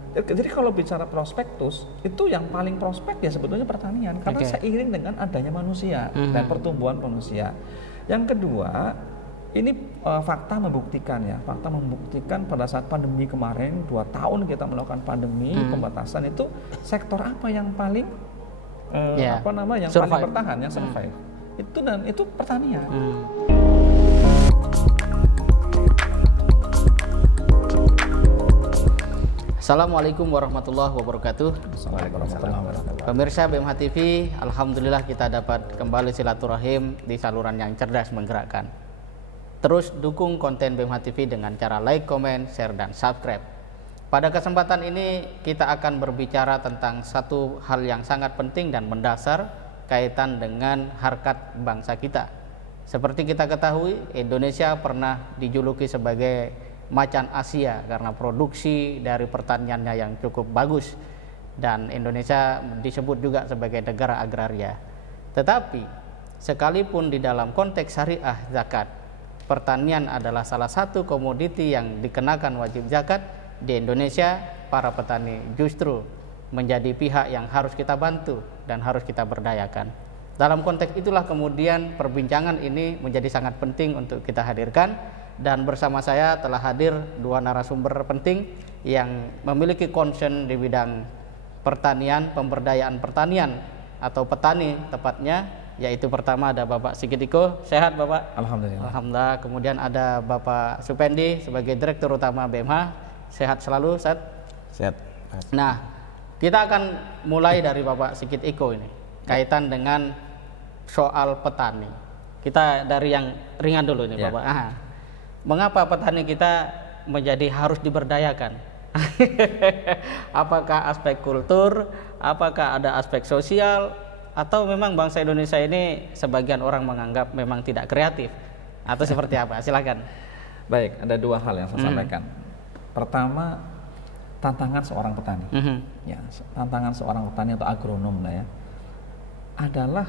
Jadi kalau bicara prospektus, itu yang paling prospek ya sebetulnya pertanian, karena seiring dengan adanya manusia dan pertumbuhan manusia. Yang kedua, ini fakta membuktikan pada saat pandemi kemarin, 2 tahun kita melakukan pandemi, pembatasan itu, sektor apa yang paling paling bertahan, yang survive? Itu pertanian. Assalamualaikum warahmatullahi wabarakatuh. Pemirsa BMH TV, alhamdulillah kita dapat kembali silaturahim di saluran yang cerdas menggerakkan. Terus dukung konten BMH TV dengan cara like, comment, share, dan subscribe. Pada kesempatan ini kita akan berbicara tentang satu hal yang sangat penting dan mendasar kaitan dengan harkat bangsa kita. Seperti kita ketahui, Indonesia pernah dijuluki sebagai macan Asia karena produksi dari pertaniannya yang cukup bagus, dan Indonesia disebut juga sebagai negara agraria. Tetapi sekalipun di dalam konteks syariah zakat, pertanian adalah salah satu komoditi yang dikenakan wajib zakat, di Indonesia para petani justru menjadi pihak yang harus kita bantu dan harus kita berdayakan. Dalam konteks itulah kemudian perbincangan ini menjadi sangat penting untuk kita hadirkan. Dan bersama saya telah hadir dua narasumber penting yang memiliki concern di bidang pertanian, pemberdayaan pertanian atau petani tepatnya, yaitu pertama ada Bapak Sigit Iko. Sehat Bapak? Alhamdulillah. Alhamdulillah. Kemudian ada Bapak Supendi sebagai Direktur Utama BMH. Sehat selalu, Ustaz? Sehat. Nah, kita akan mulai dari Bapak Sigit Iko ini kaitan dengan soal petani. Kita dari yang ringan dulu nih Bapak. Mengapa petani kita menjadi harus diberdayakan? Apakah aspek kultur, apakah ada aspek sosial, atau memang bangsa Indonesia ini sebagian orang menganggap memang tidak kreatif, atau seperti apa? Silakan. Baik, ada dua hal yang saya sampaikan. Pertama, tantangan seorang petani. Ya, tantangan seorang petani atau agronom lah ya, adalah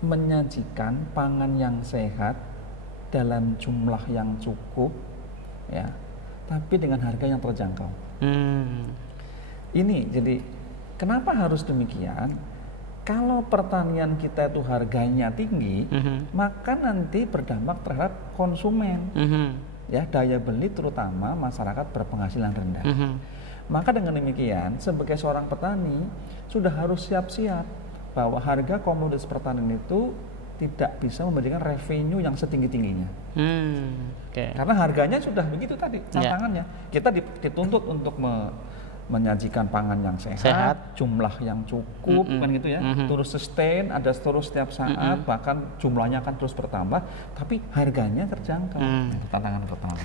menyajikan pangan yang sehat dalam jumlah yang cukup, ya, tapi dengan harga yang terjangkau. Ini jadi kenapa harus demikian? Kalau pertanian kita itu harganya tinggi, maka nanti berdampak terhadap konsumen, ya, daya beli terutama masyarakat berpenghasilan rendah. Maka dengan demikian, sebagai seorang petani sudah harus siap-siap bahwa harga komoditas pertanian itu tidak bisa memberikan revenue yang setinggi-tingginya. Karena harganya sudah begitu tadi tantangannya. Kita dituntut untuk menyajikan pangan yang sehat, jumlah yang cukup, kan gitu ya, terus sustain, ada terus setiap saat, bahkan jumlahnya akan terus bertambah, tapi harganya terjangkau. Itu tantangan pertama.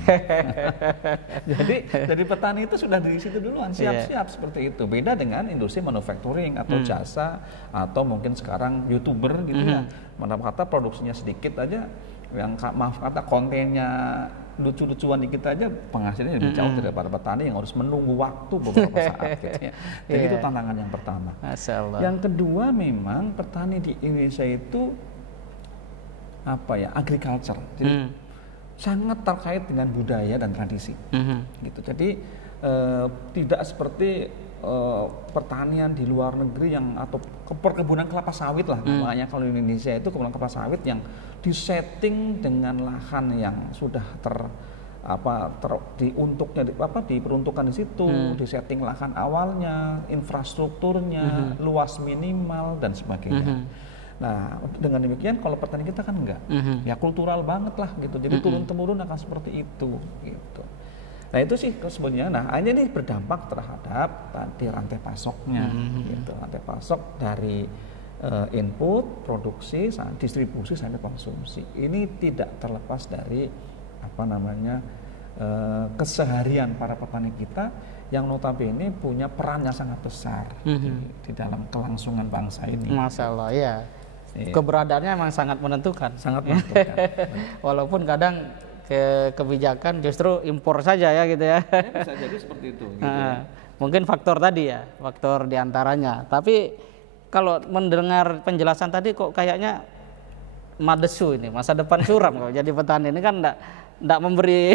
jadi petani itu sudah dari situ duluan, siap-siap seperti itu. Beda dengan industri manufacturing atau jasa, atau mungkin sekarang YouTuber gitu ya, mana kata produksinya sedikit aja, yang maaf kata kontennya lucu-lucuan dikit aja, penghasilannya lebih jauh daripada petani yang harus menunggu waktu beberapa saat gitu ya. Jadi itu tantangan yang pertama. Yang kedua, memang petani di Indonesia itu agriculture. Jadi sangat terkait dengan budaya dan tradisi. Gitu. Jadi tidak seperti pertanian di luar negeri atau perkebunan kelapa sawit lah, namanya kalau di Indonesia itu kebunan kelapa sawit yang disetting dengan lahan yang sudah diperuntukkan di situ, disetting lahan awalnya, infrastrukturnya, luas minimal dan sebagainya. Nah, dengan demikian kalau petani kita kan enggak, ya kultural banget lah gitu. Jadi turun-temurun akan seperti itu gitu. Nah itu sih sebenarnya. Nah ini berdampak terhadap tadi rantai pasoknya, gitu. Rantai pasok dari input, produksi, distribusi sampai konsumsi. Ini tidak terlepas dari keseharian para petani kita yang notabene punya peran yang sangat besar di dalam kelangsungan bangsa ini. Masya Allah, ya. Keberadaannya memang sangat menentukan. Sangat menentukan. Walaupun kadang kebijakan justru impor saja ya gitu ya. Bisa jadi seperti itu. Gitu ya. Mungkin faktor tadi ya, faktor diantaranya. Tapi kalau mendengar penjelasan tadi kok kayaknya madesu ini, masa depan suram kalau jadi petani ini kan enggak memberi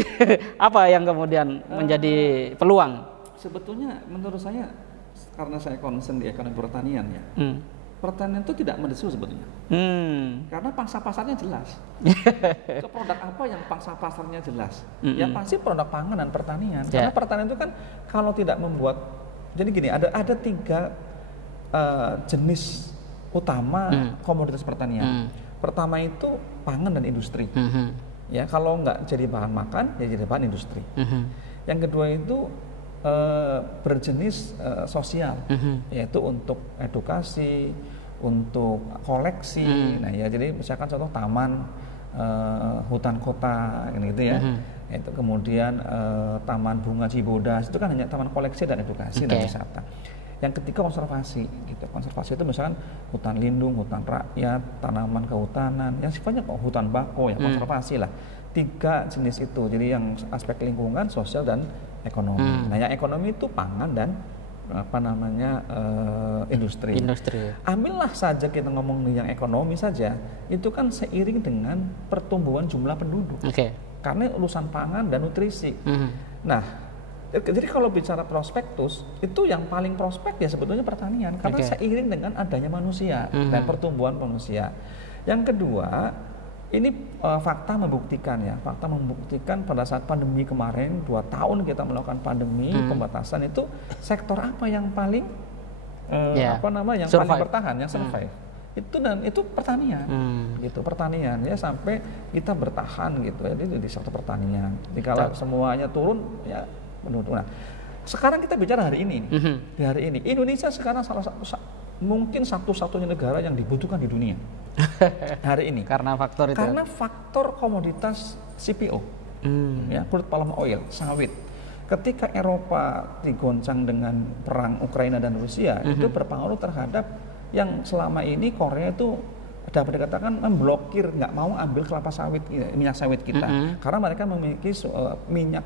apa yang kemudian menjadi peluang. Sebetulnya menurut saya, karena saya concern di ekonomi pertanian ya, pertanian itu tidak mendesu sebetulnya. Karena pangsa pasarnya jelas. Ke produk apa yang pangsa pasarnya jelas? Ya pasti produk pangan dan pertanian. Karena pertanian itu kan kalau tidak membuat, jadi gini, ada 3 jenis utama komoditas pertanian. Pertama itu pangan dan industri. Ya, kalau nggak jadi bahan makan, ya jadi bahan industri. Yang kedua itu berjenis sosial, yaitu untuk edukasi, untuk koleksi. Nah ya, jadi misalkan contoh taman, hutan kota, gitu ya. Itu kemudian taman bunga Cibodas, itu kan hanya taman koleksi dan edukasi dan wisata. Yang ketiga konservasi, gitu. Konservasi itu misalkan hutan lindung, hutan rakyat, tanaman kehutanan, yang sifatnya hutan bako, ya konservasi lah. 3 jenis itu, jadi yang aspek lingkungan, sosial dan ekonomi. Nah, yang ekonomi itu pangan dan industri. Ambillah saja kita ngomong yang ekonomi saja, itu kan seiring dengan pertumbuhan jumlah penduduk. Karena urusan pangan dan nutrisi. Nah, jadi kalau bicara prospektus, itu yang paling prospek ya sebetulnya pertanian, karena seiring dengan adanya manusia dan pertumbuhan manusia. Yang kedua, ini fakta membuktikan ya, pada saat pandemi kemarin 2 tahun kita melakukan pandemi, pembatasan itu, sektor apa yang paling paling bertahan, yang survive? Itu pertanian, gitu, pertanian ya, sampai kita bertahan gitu ya di sektor pertanian. Dikala semuanya turun ya menurut. Nah, sekarang kita bicara hari ini. Di hari ini Indonesia sekarang mungkin satu-satunya negara yang dibutuhkan di dunia hari ini. Karena faktor itu. Karena faktor komoditas CPO, ya, crude palm oil, sawit. Ketika Eropa digoncang dengan perang Ukraina dan Rusia, itu berpengaruh terhadap yang selama ini Korea itu dapat dikatakan memblokir, nggak mau ambil kelapa sawit, minyak sawit kita, karena mereka memiliki minyak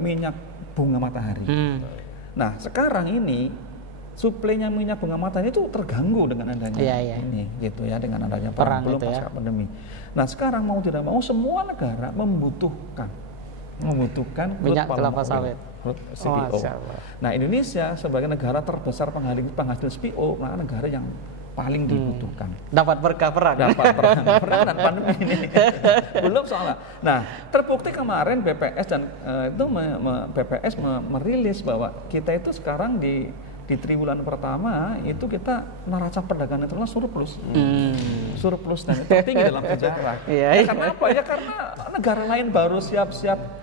minyak bunga matahari. Nah, sekarang ini suplainya minyak bunga matahari itu terganggu dengan adanya ini, gitu ya, dengan adanya perang belum pasca pandemi. Nah, sekarang mau tidak mau semua negara membutuhkan minyak kelapa sawit, CPO. Nah, Indonesia sebagai negara terbesar penghasil CPO, nah negara yang paling dibutuhkan. Dapat berkah perang. Perang dan pandemi ini. Belum soalnya. Nah, terbukti kemarin BPS dan BPS merilis bahwa kita itu sekarang di triwulan pertama itu kita neraca perdagangan internasional surplus. Surplus, dan itu tinggi dalam sejarah. Karena apa? Ya karena negara lain baru siap-siap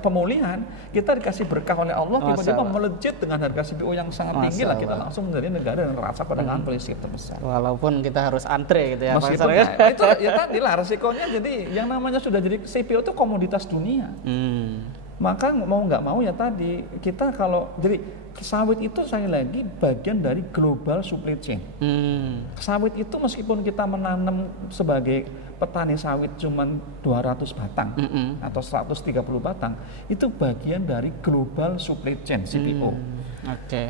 pemulihan, kita dikasih berkah oleh Allah, tiba-tiba melejit dengan harga CPO yang sangat tinggi lah, kita langsung menjadi negara dengan neraca perdagangan prinsip terbesar. Walaupun kita harus antre gitu ya. Meskipun itu ya tadi lah resikonya, jadi yang namanya sudah jadi CPO itu komoditas dunia. Maka mau nggak mau ya tadi kita kalau jadi sawit itu sekali lagi bagian dari global supply chain. Sawit itu meskipun kita menanam sebagai petani sawit cuma 200 batang atau 130 batang, itu bagian dari global supply chain CPO.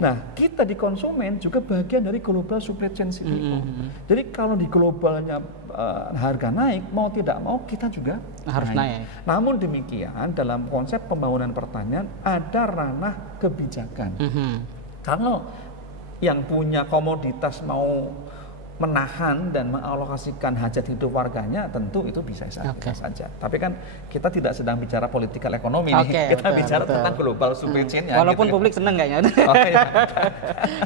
Nah, kita di konsumen juga bagian dari global supply chain CPO. Jadi kalau di globalnya harga naik, mau tidak mau kita juga harus naik. Namun demikian, dalam konsep pembangunan pertanian ada ranah kebijakan. Kalau yang punya komoditas mau menahan dan mengalokasikan hajat hidup warganya, tentu itu bisa saja. Tapi kan kita tidak sedang bicara politikal ekonomi nih. Kita bicara tentang global supply chain. Walaupun gitu, publik senang kayaknya.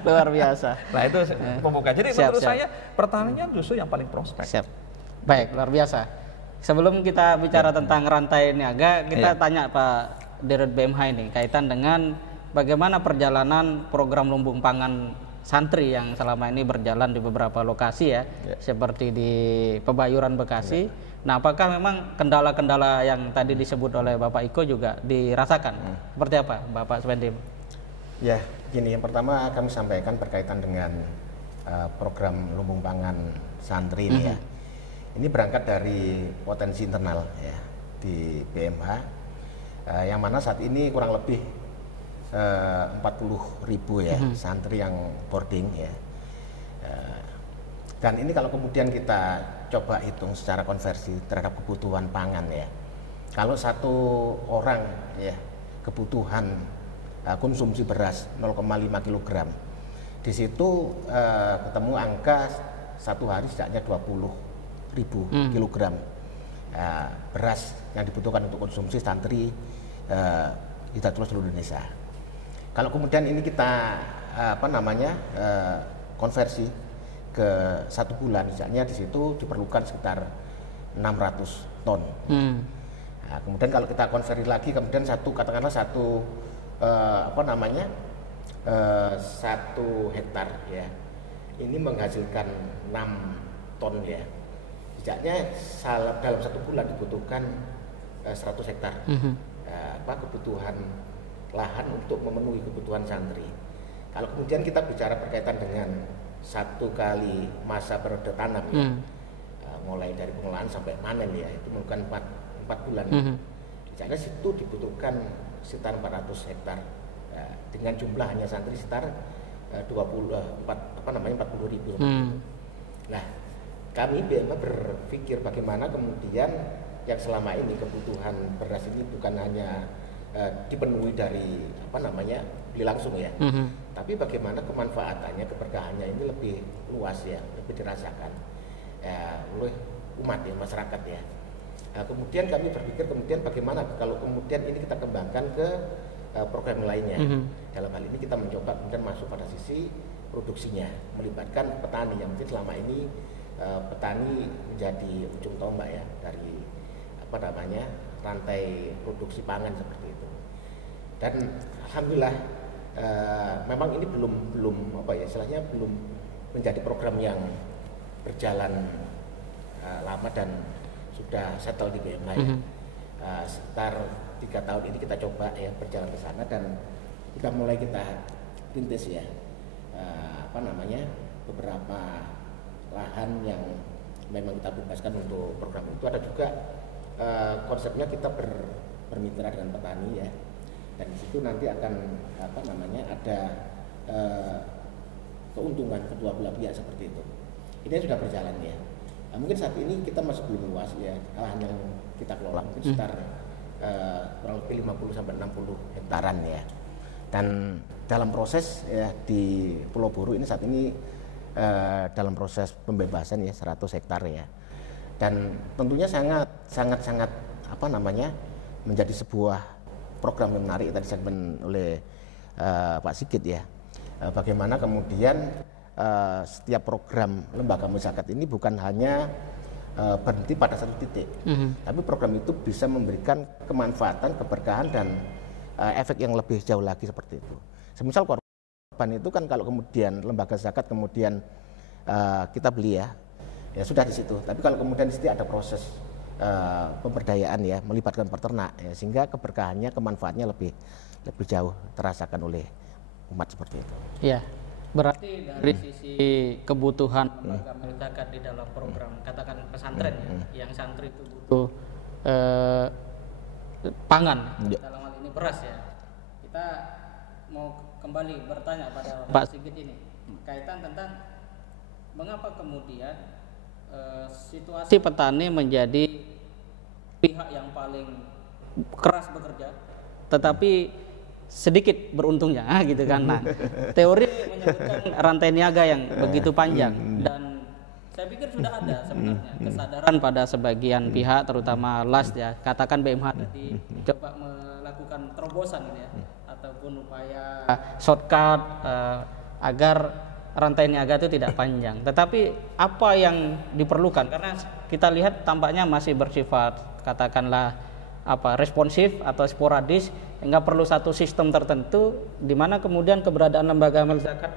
Luar biasa. Nah, itu pembuka. Jadi menurut saya pertanian justru yang paling prospek. Baik, luar biasa. Sebelum kita bicara tentang rantai niaga, kita tanya Pak Dirut BMH ini kaitan dengan bagaimana perjalanan program lumbung pangan santri yang selama ini berjalan di beberapa lokasi ya, seperti di Pebayuran Bekasi. Nah, apakah memang kendala-kendala yang tadi disebut oleh Bapak Iko juga dirasakan? Seperti apa, Bapak Swendim? Ya, gini, yang pertama kami sampaikan berkaitan dengan program lumbung pangan santri ini ya. Ini berangkat dari potensi internal ya di BMH, yang mana saat ini kurang lebih 40.000 ya santri yang boarding ya, dan ini kalau kemudian kita coba hitung secara konversi terhadap kebutuhan pangan ya, kalau satu orang ya kebutuhan konsumsi beras 0,5 kg. Di situ ketemu angka satu hari setidaknya 20.000 kilogram beras yang dibutuhkan untuk konsumsi santri di seluruh Indonesia. Kalau kemudian ini kita konversi ke 1 bulan, misalnya di situ diperlukan sekitar 600 ton. Nah, kemudian kalau kita konversi lagi, kemudian satu hektar ya, ini menghasilkan 6 ton ya. Setidaknya dalam 1 bulan dibutuhkan 100 hektar kebutuhan lahan untuk memenuhi kebutuhan santri. Kalau kemudian kita bicara berkaitan dengan 1 kali masa periode tanam ya, mulai dari pengolahan sampai panen ya, itu menggunakan 4 bulan. Di sana situ dibutuhkan sekitar 400 hektar dengan jumlah hanya santri sekitar 40.000. Nah, kami BMH berpikir bagaimana kemudian yang selama ini kebutuhan beras ini bukan hanya dipenuhi dari beli langsung ya, tapi bagaimana kemanfaatannya, keberkahannya ini lebih luas ya, lebih dirasakan oleh umat ya, masyarakat ya. Kemudian kami berpikir kemudian bagaimana kalau kemudian ini kita kembangkan ke program lainnya. Dalam hal ini kita mencoba kemudian masuk pada sisi produksinya, melibatkan petani yang mungkin selama ini petani menjadi ujung tombak ya dari rantai produksi pangan seperti itu. Dan alhamdulillah memang ini belum menjadi program yang berjalan lama dan sudah settle di BMH ya. Sekitar 3 tahun ini kita coba ya berjalan ke sana dan kita rintis ya beberapa lahan yang memang kita bebaskan untuk program itu. Ada juga konsepnya kita bermitra dengan petani ya, dan di situ nanti akan ada keuntungan kedua belah pihak seperti itu. Ini sudah berjalan ya. Nah, mungkin saat ini kita masih belum luas ya, lahan yang kita kelola mungkin sekitar kurang lebih 50-60 hektaran ya. Dan dalam proses ya di Pulau Buru ini saat ini dalam proses pembebasan ya 100 hektar ya. Dan tentunya sangat menjadi sebuah program yang menarik tadi disampaikan oleh Pak Sigit ya. Bagaimana kemudian setiap program lembaga masyarakat ini bukan hanya berhenti pada satu titik, tapi program itu bisa memberikan kemanfaatan, keberkahan dan efek yang lebih jauh lagi seperti itu. Semisal korban itu kan kalau kemudian lembaga zakat kemudian kita beli ya sudah di situ. Tapi kalau kemudian di situ ada proses pemberdayaan ya, melibatkan peternak ya, sehingga keberkahannya, kemanfaatnya lebih jauh terasakan oleh umat seperti itu. Iya. Berarti dari sisi kebutuhan lembaga zakat di dalam program katakan pesantren yang santri itu butuh pangan, dalam hal ini beras ya. Kita mau kembali bertanya pada Pak Sigit ini kaitan tentang mengapa kemudian situasi petani menjadi pihak yang paling keras bekerja, tetapi sedikit beruntungnya, gitu kan. Nah, teori menyebutkan rantai niaga yang begitu panjang, dan saya pikir sudah ada sebenarnya kesadaran pada sebagian pihak, terutama LAS ya, katakan BMH tadi coba melakukan terobosan gitu ya, ataupun upaya shortcut agar rantai niaga itu tidak panjang. Tetapi apa yang diperlukan? Karena kita lihat tampaknya masih bersifat katakanlah responsif atau sporadis, nggak perlu satu sistem tertentu, di mana kemudian keberadaan lembaga amal zakat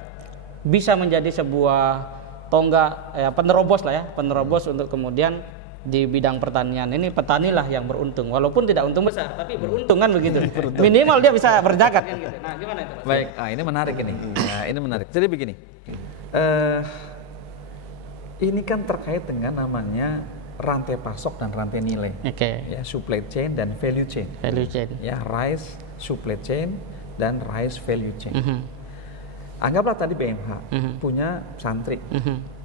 bisa menjadi sebuah tonggak penerobos untuk kemudian di bidang pertanian ini petanilah yang beruntung, walaupun tidak untung besar tapi beruntung kan begitu. Minimal dia bisa berzakat kan gitu. Nah, gimana itu? Baik, ini menarik ini. Nah, ini menarik. Jadi begini. Ini kan terkait dengan namanya rantai pasok dan rantai nilai. Ya, supply chain dan value chain. Ya, rice supply chain dan rice value chain. Anggaplah tadi BMH punya santri 40.000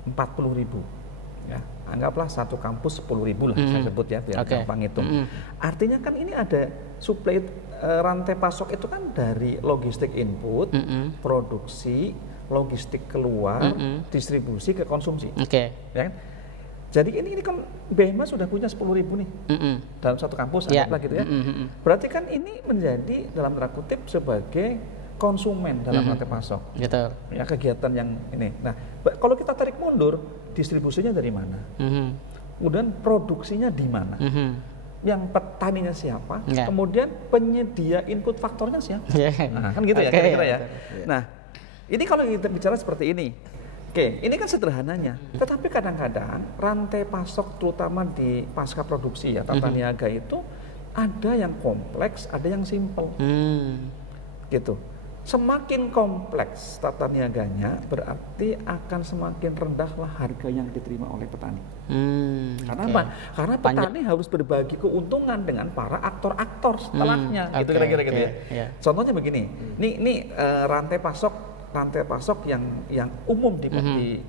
ya, anggaplah satu kampus 10.000 lah saya sebut ya biar gampang hitung. Artinya kan ini ada supply rantai pasok itu kan dari logistik input, produksi, logistik keluar, distribusi ke konsumsi. Ya kan? Jadi ini kan BEMA sudah punya 10.000 nih dalam satu kampus, anggaplah gitu ya. Berarti kan ini menjadi dalam tanda kutip sebagai konsumen dalam rantai pasok. Gitu. Ya kegiatan yang ini. Nah, kalau kita tarik mundur, distribusinya dari mana? Kemudian produksinya di mana? Yang petaninya siapa? Kemudian penyedia input faktornya siapa? Nah, kan gitu ya kira-kira ya. Nah, ini kalau kita bicara seperti ini. Oke, ini kan sederhananya. Tetapi kadang-kadang rantai pasok terutama di pasca produksi ya tata niaga itu ada yang kompleks, ada yang simpel. Gitu. Semakin kompleks tata niaganya berarti akan semakin rendahlah harga yang diterima oleh petani. Karena apa? Karena petani harus berbagi keuntungan dengan para aktor-aktor setelahnya. Gitu kira-kira gitu ya. Contohnya begini. Ini rantai pasok yang umum di petani.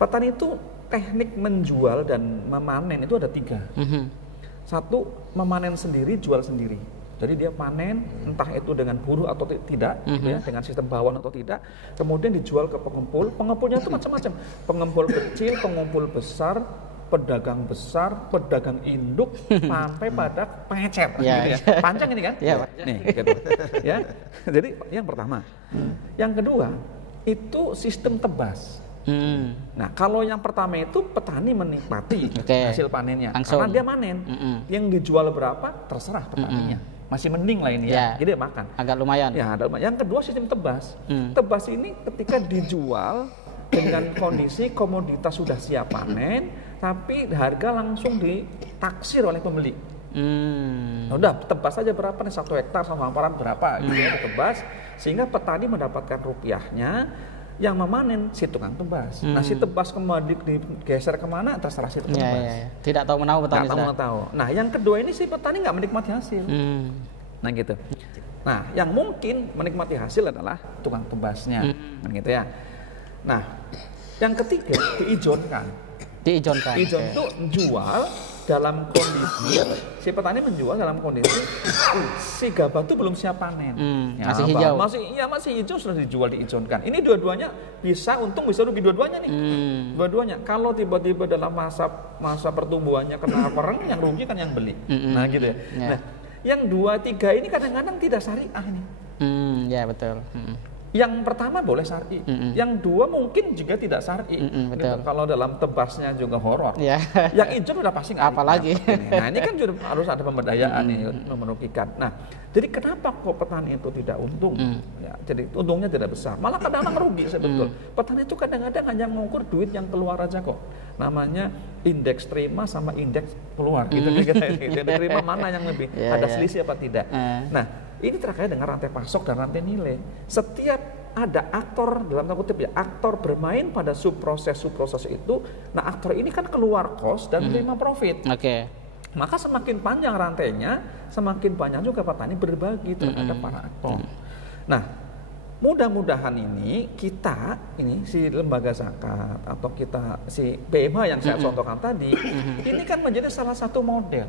Petani itu teknik menjual dan memanen itu ada 3. Satu, memanen sendiri, jual sendiri. Jadi dia panen entah itu dengan buruh atau tidak, ya, dengan sistem bawaan atau tidak. Kemudian dijual ke pengumpul. Pengumpulnya itu macam-macam. Pengumpul kecil, pengumpul besar, pedagang besar, pedagang induk, sampai pada pengecer. Gitu ya. Panjang ini kan? Nih, gitu. Ya. Jadi yang pertama. Yang kedua, itu sistem tebas. Nah, kalau yang pertama itu petani menikmati hasil panennya. Langsung. Karena dia manen. Yang dijual berapa, terserah petaninya. Masih mending lah ini ya. Jadi makan. Agak lumayan. Ya, yang kedua sistem tebas. Tebas ini ketika dijual dengan kondisi komoditas sudah siap panen, tapi harga langsung ditaksir oleh pembeli. Nah, udah tebas aja berapa nih 1 hektar sama hamparan berapa gitu ya, tebas sehingga petani mendapatkan rupiahnya, yang memanen si tukang tebas. Nah, si tebas kembali digeser kemana terserah si tukang tebas. Tidak tahu menahu petani. Tidak tahu. Nah, yang kedua ini si petani nggak menikmati hasil. Nah gitu. Nah, yang mungkin menikmati hasil adalah tukang tebasnya, gitu ya. Nah, yang ketiga diijonkan. Ijon itu jual dalam kondisi si petani menjual dalam kondisi si gabah itu belum siap panen. Masih hijau. Masih hijau sudah dijual diijonkan. Ini dua-duanya bisa untung bisa rugi dua-duanya nih. Dua-duanya. Kalau tiba-tiba dalam masa pertumbuhannya kena perang, yang rugi kan yang beli. Nah, gitu ya. Nah, yang 2, 3 ini kadang-kadang tidak syariah nih. Ya betul. Yang pertama boleh syar'i, yang 2 mungkin juga tidak syar'i. Gitu. Kalau dalam tebasnya juga horor. Yang ijon udah pasti nggak. Apalagi. Nah, ini kan juga harus ada pemberdayaan nih, merugikan. Nah, jadi kenapa kok petani itu tidak untung? Ya, jadi untungnya tidak besar, malah kadang-kadang merugi sebetulnya. Petani itu kadang-kadang hanya mengukur duit yang keluar aja kok. Namanya indeks terima sama indeks keluar. Gitu kira-kira. Terima mana yang lebih ada selisih apa tidak? Nah, ini terkait dengan rantai pasok dan rantai nilai. Setiap ada aktor dalam tanda kutip ya, aktor bermain pada subproses itu. Nah, aktor ini kan keluar cost dan menerima profit. Maka semakin panjang rantainya, semakin banyak juga petani berbagi terhadap para aktor. Nah, mudah-mudahan ini kita si lembaga zakat atau kita si BEMA yang saya contohkan tadi, ini kan menjadi salah satu model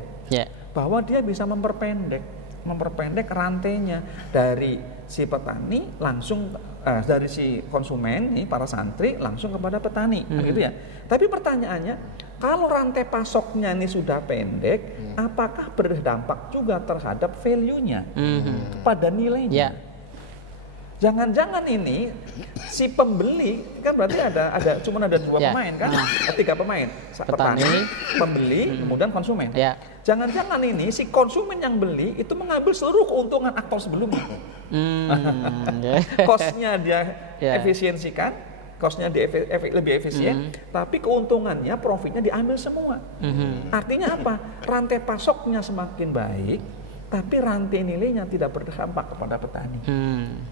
bahwa dia bisa memperpendek rantainya dari si petani langsung dari si konsumen nih para santri langsung kepada petani gitu ya. Tapi pertanyaannya, kalau rantai pasoknya ini sudah pendek, apakah berdampak juga terhadap value-nya pada nilainya? Jangan-jangan ini si pembeli kan berarti cuma ada 2 pemain kan, 3 pemain, petani, pembeli, kemudian konsumen. Jangan-jangan ini si konsumen yang beli itu mengambil seluruh keuntungan aktor sebelumnya. Cost-nya dia efisiensikan, cost-nya lebih efisien, tapi keuntungannya, profitnya diambil semua. Artinya apa? Rantai pasoknya semakin baik, tapi rantai nilainya tidak berdampak kepada petani.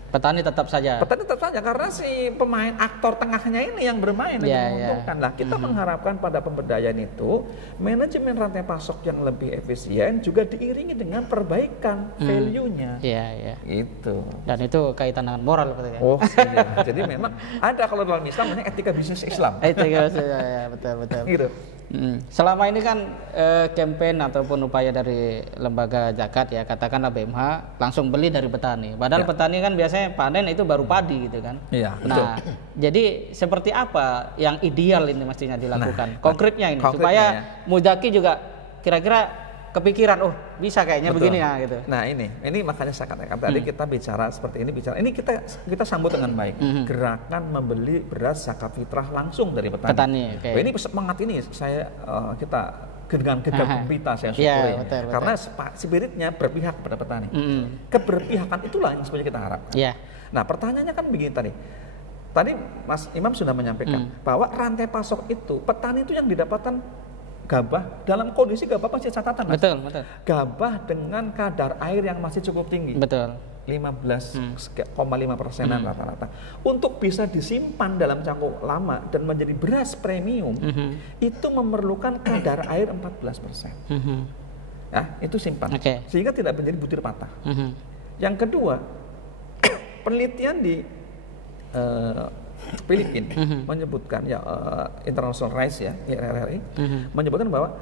Petani tetap saja. Petani tetap saja karena si pemain aktor tengahnya ini yang bermain yang menguntungkan. Lah kita mengharapkan pada pemberdayaan itu manajemen rantai pasok yang lebih efisien juga diiringi dengan perbaikan value-nya. Iya. Gitu. Dan itu kaitan dengan moral betul ya. Oh iya. Jadi memang ada kalau dalam Islam namanya etika bisnis Islam. Etika ya, betul. Gitu. Selama ini kan campaign ataupun upaya dari lembaga zakat ya, katakanlah BMH langsung beli dari petani. Padahal petani kan biasanya panen itu baru padi gitu kan. Iya, betul. Nah, jadi seperti apa yang ideal ini mestinya dilakukan? Konkretnya ini supaya Muzaki juga kira-kira kepikiran, oh bisa kayaknya begini ya gitu. Nah ini makanya saya katakan tadi kita bicara seperti ini ini kita sambut dengan baik. Gerakan membeli beras zakat fitrah langsung dari petani. Okay. Ini semangat ini kita dengan gegap gempita saya syukuri. Betul. Karena spiritnya berpihak pada petani. Keberpihakan itulah yang sebenarnya kita harapkan. Nah pertanyaannya kan begini tadi. Tadi Mas Imam sudah menyampaikan bahwa rantai pasok itu petani itu yang didapatkan gabah dalam kondisi gabah masih catatan. Betul. Gabah dengan kadar air yang masih cukup tinggi. Betul. 15,5%-an rata-rata. Untuk bisa disimpan dalam cangkuk lama dan menjadi beras premium, itu memerlukan kadar air 14%. Nah, itu simpan. Sehingga tidak menjadi butir patah. Yang kedua, penelitian di Filipina menyebutkan International Rice IRRI menyebutkan bahwa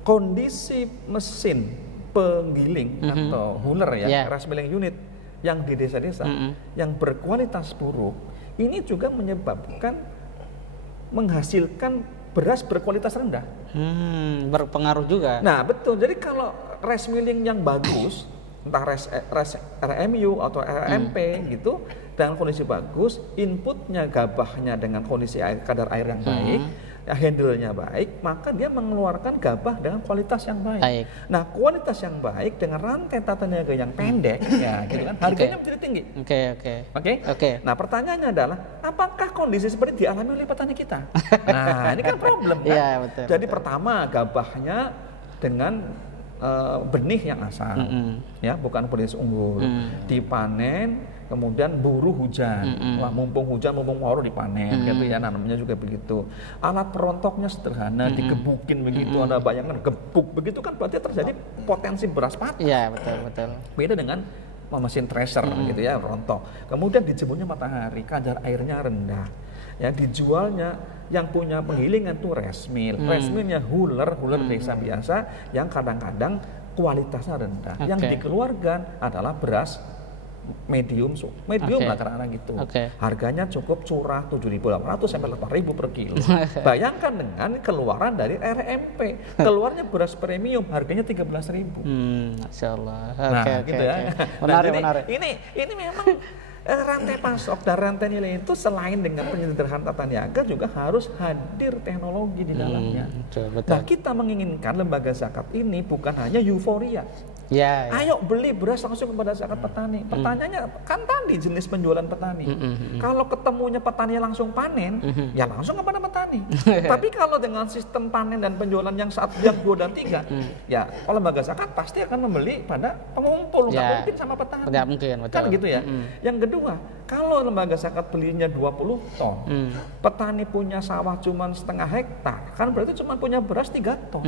kondisi mesin penggiling atau huller rice milling unit yang di desa-desa yang berkualitas buruk ini juga menghasilkan beras berkualitas rendah. Berpengaruh juga. Nah betul. Jadi kalau rice milling yang bagus, entah rice RMU atau RMP gitu, dengan kondisi bagus, inputnya gabahnya dengan kondisi kadar air yang baik, handle-nya baik, maka dia mengeluarkan gabah dengan kualitas yang baik. Nah, kualitas yang baik dengan rantai tata niaga yang pendek, ya, gitu kan, harganya menjadi tinggi. Oke. Nah, pertanyaannya adalah, apakah kondisi seperti dialami oleh petani kita? Nah, ini kan problem kan. Jadi pertama gabahnya dengan benih yang asal, ya, bukan benih unggul, dipanen. Kemudian buru hujan, wah mumpung hujan, mumpung waru dipanen, gitu ya, namanya juga begitu. Alat perontoknya sederhana, digebukin begitu, ada bayangan gebuk begitu kan berarti terjadi potensi beras patah. Iya betul. Beda dengan mesin thresher gitu ya, rontok. Kemudian dijemurnya matahari, kadar airnya rendah. Ya dijualnya yang punya penggilingan tuh rice mill, rice millnya huller desa biasa yang kadang-kadang kualitasnya rendah. Yang dikeluarkan adalah beras medium lah karena gitu. Harganya cukup curah 7.800 sampai 8.000 per kilo. Bayangkan dengan keluaran dari RMP, keluarnya beras premium harganya 13.000. Masya Allah. Gitu ya. Menarik. Ini memang rantai pasok dan rantai nilai itu selain dengan penyederhanaan tata niaga juga harus hadir teknologi di dalamnya. Nah, kita menginginkan lembaga zakat ini bukan hanya euforia. Ayo beli beras langsung kepada zakat petani. Pertanyaannya kan tadi jenis penjualan petani. Kalau ketemunya petani langsung panen, ya langsung kepada petani. Tapi kalau dengan sistem panen dan penjualan yang 2 dan 3, ya kalau lembaga zakat pasti akan membeli pada pengumpul, nggak mungkin sama petani. Nggak mungkin, betul. Kan gitu ya. Yang kedua, kalau lembaga zakat belinya 20 ton, petani punya sawah cuma setengah hektar, kan berarti cuma punya beras 3 ton.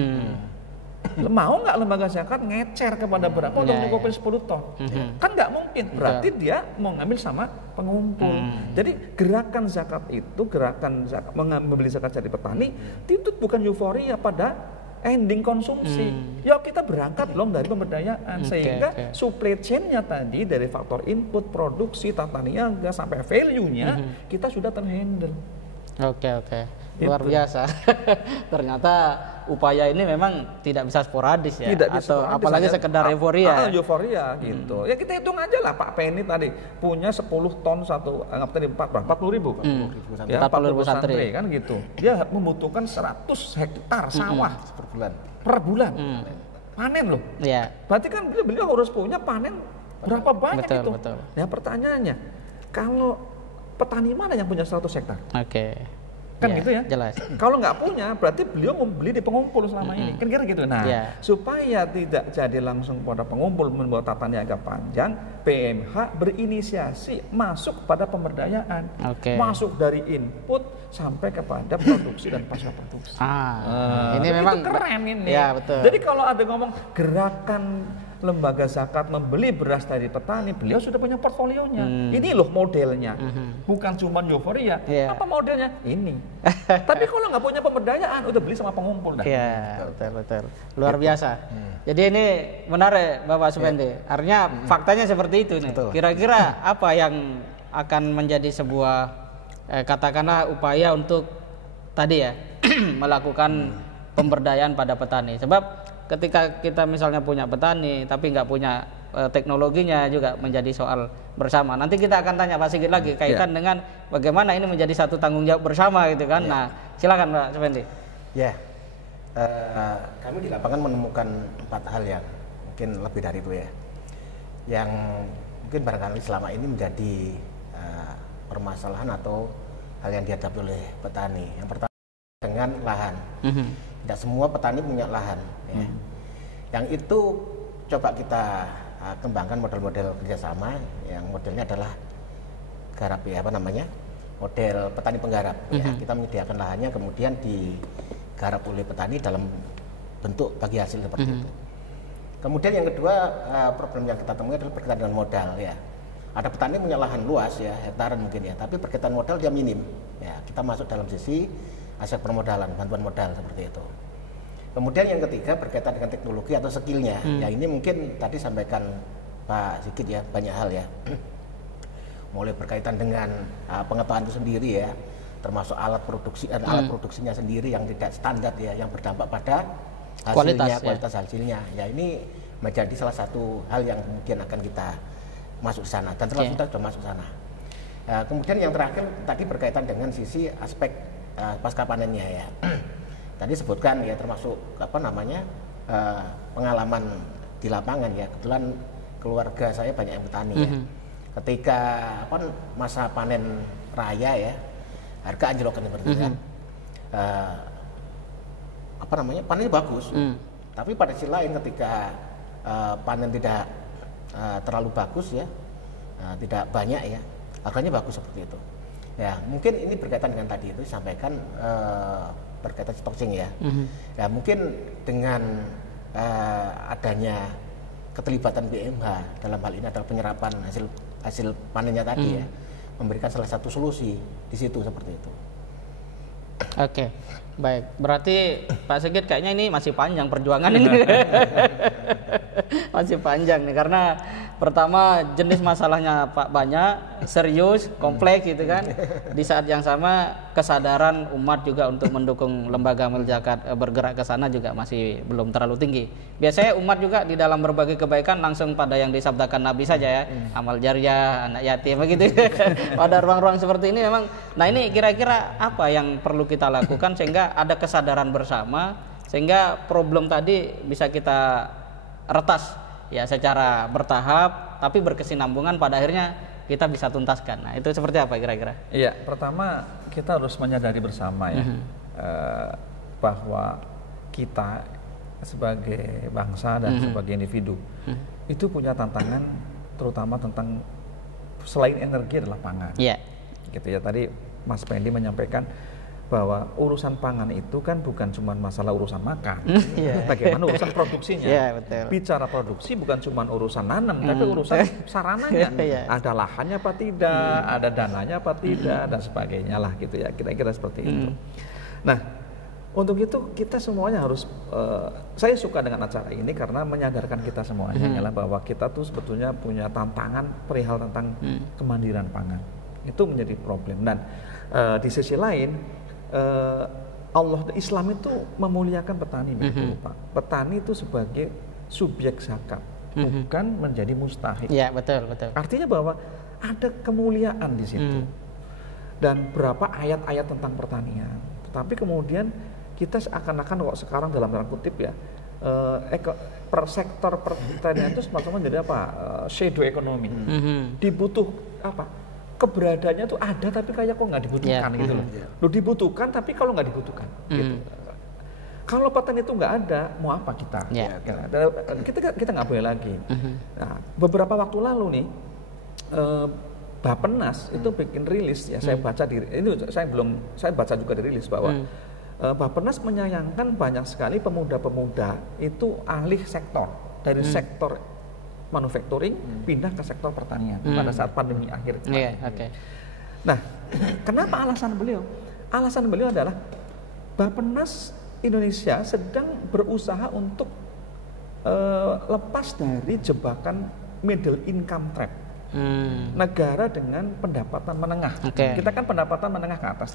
Mau nggak lembaga zakat ngecer kepada berapa untuk nyukupin 10 ton? Kan nggak mungkin, berarti dia mau ngambil sama pengumpul. Jadi gerakan zakat itu, membeli zakat dari petani, itu bukan euforia pada ending konsumsi. Yuk kita berangkat dong dari pemberdayaan sehingga supply chain-nya tadi dari faktor input, produksi, tata niaga sampai value-nya kita sudah terhandle. Oke. Luar biasa. Ternyata upaya ini memang tidak bisa sporadis ya. Tidak bisa sporadis, apalagi sekedar euforia. Euforia gitu. Ya kita hitung aja lah Pak Penny tadi punya 10 ton anggap tadi 40.000 kan. Ya 40.000 santri kan gitu. Dia membutuhkan 100 hektar sawah per bulan. Panen loh. Berarti kan beliau harus punya panen berapa banyak itu. Betul. Ya pertanyaannya, kalau petani mana yang punya 100 hektar? Kan gitu ya? Jelas. Kalau nggak punya, berarti beliau beli di pengumpul selama ini. Kan kira gitu. Nah, supaya tidak jadi langsung pada pengumpul membawa tata niaga panjang, PMH berinisiasi masuk pada pemberdayaan. Masuk dari input sampai kepada produksi dan pasca produksi. Ini memang keren ini. Ya, betul. Jadi kalau ada ngomong gerakan lembaga zakat membeli beras dari petani, beliau sudah punya portfolionya. Ini loh modelnya, bukan cuma euforia. Apa modelnya? Ini. Tapi kalau nggak punya pemberdayaan, udah beli sama pengumpul dah. Iya, betul. Luar biasa. Jadi ini menarik, Bapak Supendi. Artinya faktanya seperti itu nih. Kira-kira apa yang akan menjadi sebuah katakanlah upaya untuk tadi ya melakukan pemberdayaan pada petani? Sebab ketika kita misalnya punya petani tapi nggak punya teknologinya juga menjadi soal bersama. Nanti kita akan tanya Pak Sigit lagi kaitan dengan bagaimana ini menjadi satu tanggung jawab bersama gitu kan. Nah, silakan Pak Supendi. Kami di lapangan menemukan 4 hal yang mungkin lebih dari itu ya, yang mungkin barangkali selama ini menjadi permasalahan atau hal yang dihadapi oleh petani. Yang pertama dengan lahan. Tidak semua petani punya lahan. Ya. Yang itu coba kita kembangkan model-model kerjasama yang modelnya adalah garap ya, model petani penggarap. Ya. Kita menyediakan lahannya kemudian digarap oleh petani dalam bentuk bagi hasil seperti itu. Kemudian yang kedua problem yang kita temui adalah berkaitan dengan modal ya. Ada petani punya lahan luas ya, hektaran mungkin ya, tapi berkaitan modal dia minim. Ya, kita masuk dalam sisi aset permodalan, bantuan modal seperti itu. Kemudian yang ketiga berkaitan dengan teknologi atau skillnya. Ya ini mungkin tadi sampaikan Pak Sigit ya, banyak hal ya. Mulai berkaitan dengan pengetahuan itu sendiri ya, termasuk alat produksi dan alat produksinya sendiri yang tidak standar ya, yang berdampak pada hasilnya, kualitas hasilnya. Ya ini menjadi salah satu hal yang kemudian akan kita masuk ke sana dan terlalu sudah masuk ke sana. Kemudian yang terakhir tadi berkaitan dengan sisi aspek pasca panennya ya. Tadi sebutkan ya termasuk pengalaman di lapangan ya. Kebetulan keluarga saya banyak yang petani ya. Ketika masa panen raya ya, harga anjlok seperti itu kan. Panennya bagus. Tapi pada sisi lain ketika panen tidak terlalu bagus ya, tidak banyak ya, harganya bagus seperti itu. Ya, mungkin ini berkaitan dengan tadi itu disampaikan berkaitan stocking ya. Ya, mungkin dengan adanya keterlibatan BMH dalam hal ini adalah penyerapan hasil panennya tadi ya, memberikan salah satu solusi di situ seperti itu. Oke, baik. Berarti Pak Sigit kayaknya ini masih panjang perjuangan ini. Masih panjang nih karena pertama jenis masalahnya Pak banyak, serius, kompleks gitu kan. Di saat yang sama kesadaran umat juga untuk mendukung lembaga amil zakat bergerak ke sana juga masih belum terlalu tinggi. Biasanya umat juga di dalam berbagai kebaikan langsung pada yang disabdakan Nabi saja ya, amal jariah, anak yatim begitu. Pada ruang-ruang seperti ini memang. Nah, ini kira-kira apa yang perlu kita lakukan sehingga ada kesadaran bersama sehingga problem tadi bisa kita retas ya secara bertahap tapi berkesinambungan pada akhirnya kita bisa tuntaskan. Nah, itu seperti apa kira-kira? Iya, pertama kita harus menyadari bersama ya bahwa kita sebagai bangsa dan sebagai individu itu punya tantangan terutama tentang selain energi adalah pangan. Iya. Gitu ya, tadi Mas Pendi menyampaikan bahwa urusan pangan itu kan bukan cuma masalah urusan makan, bagaimana urusan produksinya. Betul. Bicara produksi bukan cuma urusan nanam, tapi urusan sarananya. Ada lahannya apa tidak, ada dananya apa tidak, dan sebagainya lah gitu ya. Kira-kira seperti itu. Nah, untuk itu kita semuanya harus, saya suka dengan acara ini karena menyadarkan kita semuanya adalah bahwa kita tuh sebetulnya punya tantangan perihal tentang kemandirian pangan. Itu menjadi problem. Dan di sisi lain Islam itu memuliakan petani begitu Pak. Petani itu sebagai subjek zakat, bukan menjadi mustahik. Iya, betul. Artinya bahwa ada kemuliaan di situ. Dan berapa ayat-ayat tentang pertanian. Tetapi kemudian kita seakan-akan kok sekarang dalam tanda kutip ya, per sektor pertanian itu semacam menjadi apa? Shadow ekonomi. Dibutuh apa? keberadaannya tuh ada tapi kayak kok nggak dibutuhkan gitu loh. Lo dibutuhkan tapi kalau nggak dibutuhkan gitu. Kalau petani itu nggak ada, mau apa kita? Kita nggak boleh lagi. Nah, beberapa waktu lalu nih, Bappenas itu bikin rilis ya. Saya baca saya baca juga di rilis bahwa Bappenas menyayangkan banyak sekali pemuda-pemuda itu alih sektor dari sektor manufacturing pindah ke sektor pertanian pada saat pandemi akhir. Nah, kenapa alasan beliau? Alasan beliau adalah Bappenas Indonesia sedang berusaha untuk lepas dari jebakan middle income trap. Negara dengan pendapatan menengah. Kita kan pendapatan menengah ke atas.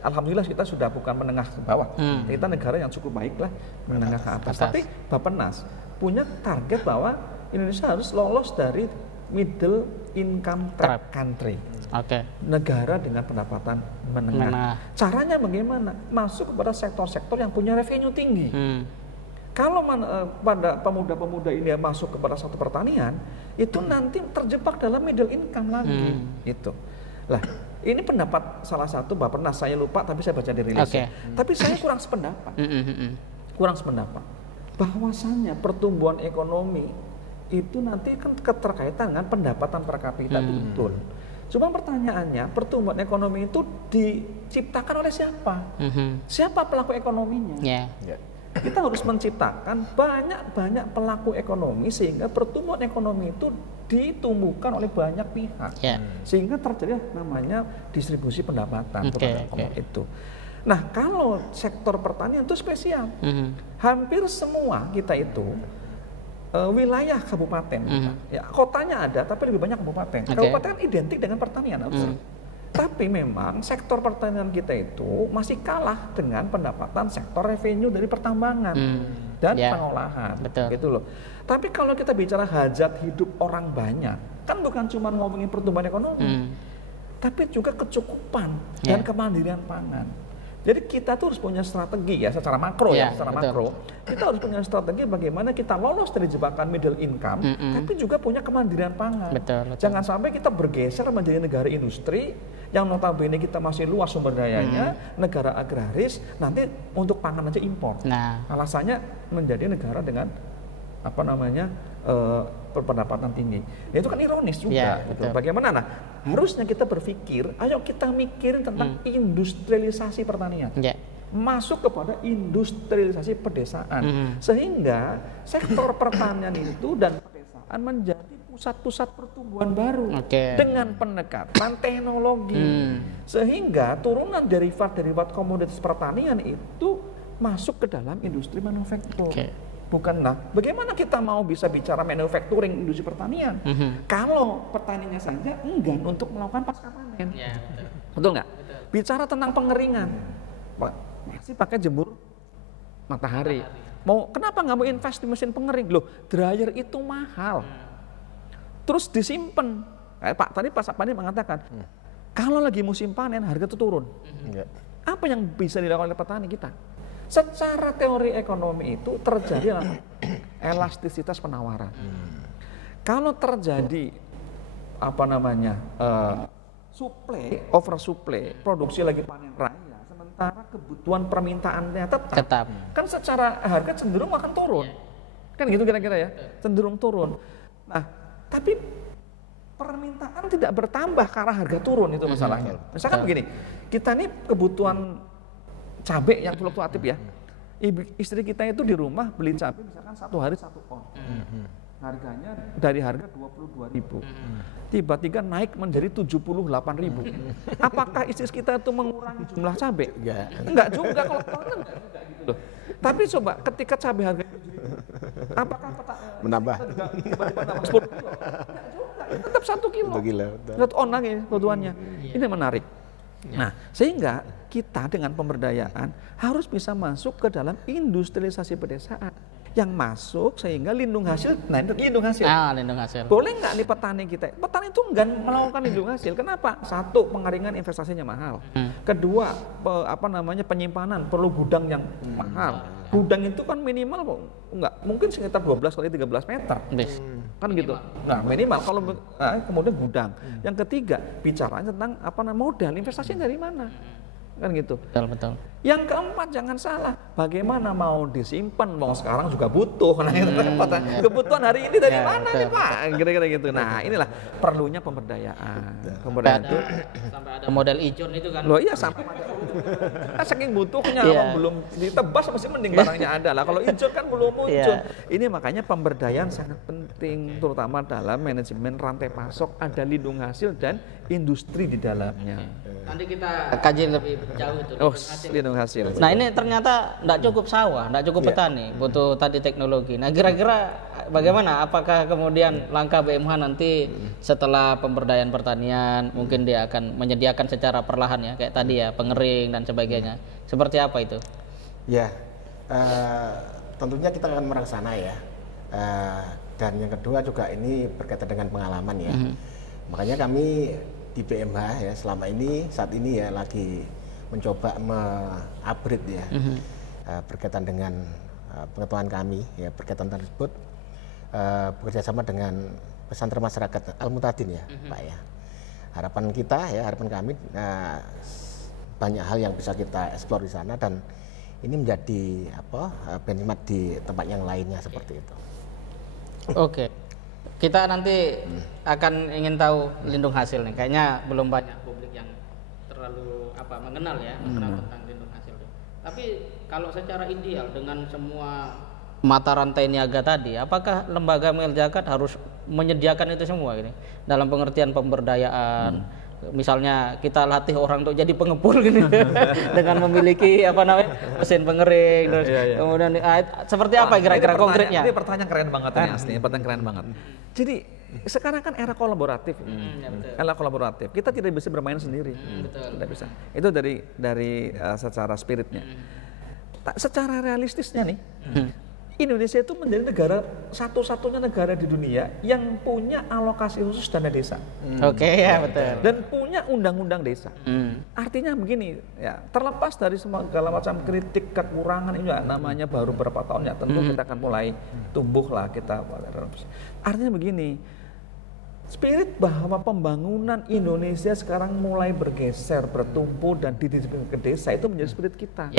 Alhamdulillah kita sudah bukan menengah ke bawah. Kita negara yang cukup baik lah, menengah ke atas. Tapi Bappenas punya target bahwa Indonesia harus lolos dari middle income trap country. Negara dengan pendapatan menengah. Caranya bagaimana? Masuk kepada sektor-sektor yang punya revenue tinggi. Kalau pada pemuda-pemuda ini masuk kepada satu pertanian, itu nanti terjebak dalam middle income lagi. Itu. Lah, ini pendapat salah satu Bappenas, saya lupa tapi saya baca di rilis. Tapi saya kurang sependapat. Kurang sependapat. Bahwasanya pertumbuhan ekonomi itu nanti kan keterkaitan dengan pendapatan per kapita itu betul. Cuma pertanyaannya, pertumbuhan ekonomi itu diciptakan oleh siapa? Siapa pelaku ekonominya? Kita harus menciptakan banyak pelaku ekonomi sehingga pertumbuhan ekonomi itu ditumbuhkan oleh banyak pihak. Sehingga terjadi namanya distribusi pendapatan kepada kelompok itu. Nah, kalau sektor pertanian itu spesial. Hampir semua kita itu wilayah kabupaten, ya kotanya ada, tapi lebih banyak kabupaten. Kabupaten kan identik dengan pertanian, tapi memang sektor pertanian kita itu masih kalah dengan pendapatan sektor revenue dari pertambangan dan pengolahan, gitu loh. Tapi kalau kita bicara hajat hidup orang banyak, kan bukan cuma ngomongin pertumbuhan ekonomi, tapi juga kecukupan dan kemandirian pangan. Jadi kita tuh harus punya strategi ya secara makro secara makro. Kita harus punya strategi bagaimana kita lolos dari jebakan middle income, tapi juga punya kemandirian pangan. Jangan sampai kita bergeser menjadi negara industri yang notabene kita masih luas sumber dayanya, negara agraris, nanti untuk pangan aja impor. Alasannya menjadi negara dengan pendapatan tinggi. Itu kan ironis juga. Gitu. Bagaimana? Nah, harusnya kita berpikir, ayo kita mikirin tentang industrialisasi pertanian. Masuk kepada industrialisasi pedesaan. Sehingga sektor pertanian itu dan pedesaan menjadi pusat-pusat pertumbuhan baru dengan pendekatan teknologi. Sehingga turunan derivat komoditas pertanian itu masuk ke dalam industri manufaktur. Bukanlah, bagaimana kita mau bisa bicara manufacturing industri pertanian kalau petaninya saja enggan untuk melakukan pasca panen? Betul nggak? Bicara tentang pengeringan, masih pakai jemur matahari. Kenapa nggak mau invest di mesin pengering? Loh, dryer itu mahal. Terus disimpan. Pak Pani mengatakan, kalau lagi musim panen harga itu turun. Apa yang bisa dilakukan oleh petani kita? Secara teori ekonomi itu terjadi elastisitas penawaran. Kalau terjadi oversupply, produksi lagi panen raya, sementara kebutuhan permintaannya tetap. Kan secara harga cenderung akan turun. Kan gitu kira-kira ya, cenderung turun. Nah, tapi permintaan tidak bertambah karena harga turun, itu masalahnya. Misalkan begini, kita nih kebutuhan cabai yang fluktuatif ya. Istri kita itu di rumah beli cabai misalkan 1 hari 1 on. Harganya dari harga 22.000. Tiba-tiba naik menjadi 78.000. Apakah istri kita itu mengurangi jumlah cabai? Enggak juga kalau panen gitu loh. Tapi coba ketika cabai harga 7.000, apakah menambah? Tiba-tiba nambah 10 kilo? Enggak juga, tetap 1 kilo. 1 on lagi kebutuhannya. Ini menarik. Nah, sehingga kita dengan pemberdayaan harus bisa masuk ke dalam industrialisasi pedesaan yang masuk sehingga lindung hasil. Nah, itu lindung hasil. Lindung hasil. Boleh nggak nih petani kita? Petani itu enggak melakukan lindung hasil. Kenapa? Satu, pengeringan investasinya mahal. Kedua, penyimpanan perlu gudang yang mahal. Gudang itu kan minimal enggak mungkin sekitar 12 kali 13 meter. Kan gitu. Nah, minimal kalau kemudian gudang. Yang ketiga, bicaranya tentang modal, investasinya dari mana? Kan gitu. Betul. Yang keempat, jangan salah, bagaimana mau disimpan? Mau sekarang juga butuh. Nah, itu kebutuhan hari ini dari mana nih Pak? Kira-kira gitu. Nah, inilah perlunya pemberdayaan. Pemberdayaan itu sampai ada model ijon itu kan. Loh iya sampai saking butuhnya belum ditebas masih mending barangnya ada lah. Kalau ijon kan belum muncul. Ini makanya pemberdayaan sangat penting, terutama dalam manajemen rantai pasok, ada lindung hasil dan industri di dalamnya. Nanti kita kaji lebih jauh itu. Lindung hasil. Nah ini ternyata tidak cukup sawah, tidak cukup petani, butuh tadi teknologi. Nah kira-kira bagaimana? Apakah kemudian langkah BMH nanti setelah pemberdayaan pertanian, mungkin dia akan menyediakan secara perlahan ya, kayak tadi ya, pengering dan sebagainya. Seperti apa itu? Ya, tentunya kita akan merangsana ya. Dan yang kedua juga ini berkaitan dengan pengalaman ya. Makanya kami di BMH ya saat ini ya lagi mencoba me-upgrade ya berkaitan dengan pengetahuan kami ya berkaitan tersebut, bekerja sama dengan pesantren masyarakat Al-Mutadin ya Pak ya. Harapan kami banyak hal yang bisa kita eksplor di sana dan ini menjadi benchmark di tempat yang lainnya seperti itu. Oke. Kita nanti akan ingin tahu lindung hasil nih. Kayaknya belum banyak publik yang terlalu mengenal tentang lindung hasil. Tapi kalau secara ideal dengan semua mata rantai niaga tadi, apakah lembaga ML Zakat harus menyediakan itu semua ini dalam pengertian pemberdayaan? Misalnya kita latih orang untuk jadi pengepul gini dengan memiliki mesin pengering terus kemudian seperti apa kira-kira konkretnya? Ini pertanyaan keren banget ini asli, pertanyaan keren banget. Jadi sekarang kan era kolaboratif, era kolaboratif. Kita tidak bisa bermain sendiri, tidak bisa. Itu dari secara spiritnya. Secara realistisnya nih, Indonesia itu menjadi negara satu-satunya negara di dunia yang punya alokasi khusus dana desa. Betul. Dan punya undang-undang desa. Artinya begini, ya, terlepas dari segala macam kritik kekurangan ini ya, namanya baru beberapa tahun ya, tentu kita akan mulai tumbuh lah kita. Artinya begini, spirit bahwa pembangunan Indonesia sekarang mulai bergeser, bertumbuh dan didistribusikan ke desa itu menjadi spirit kita.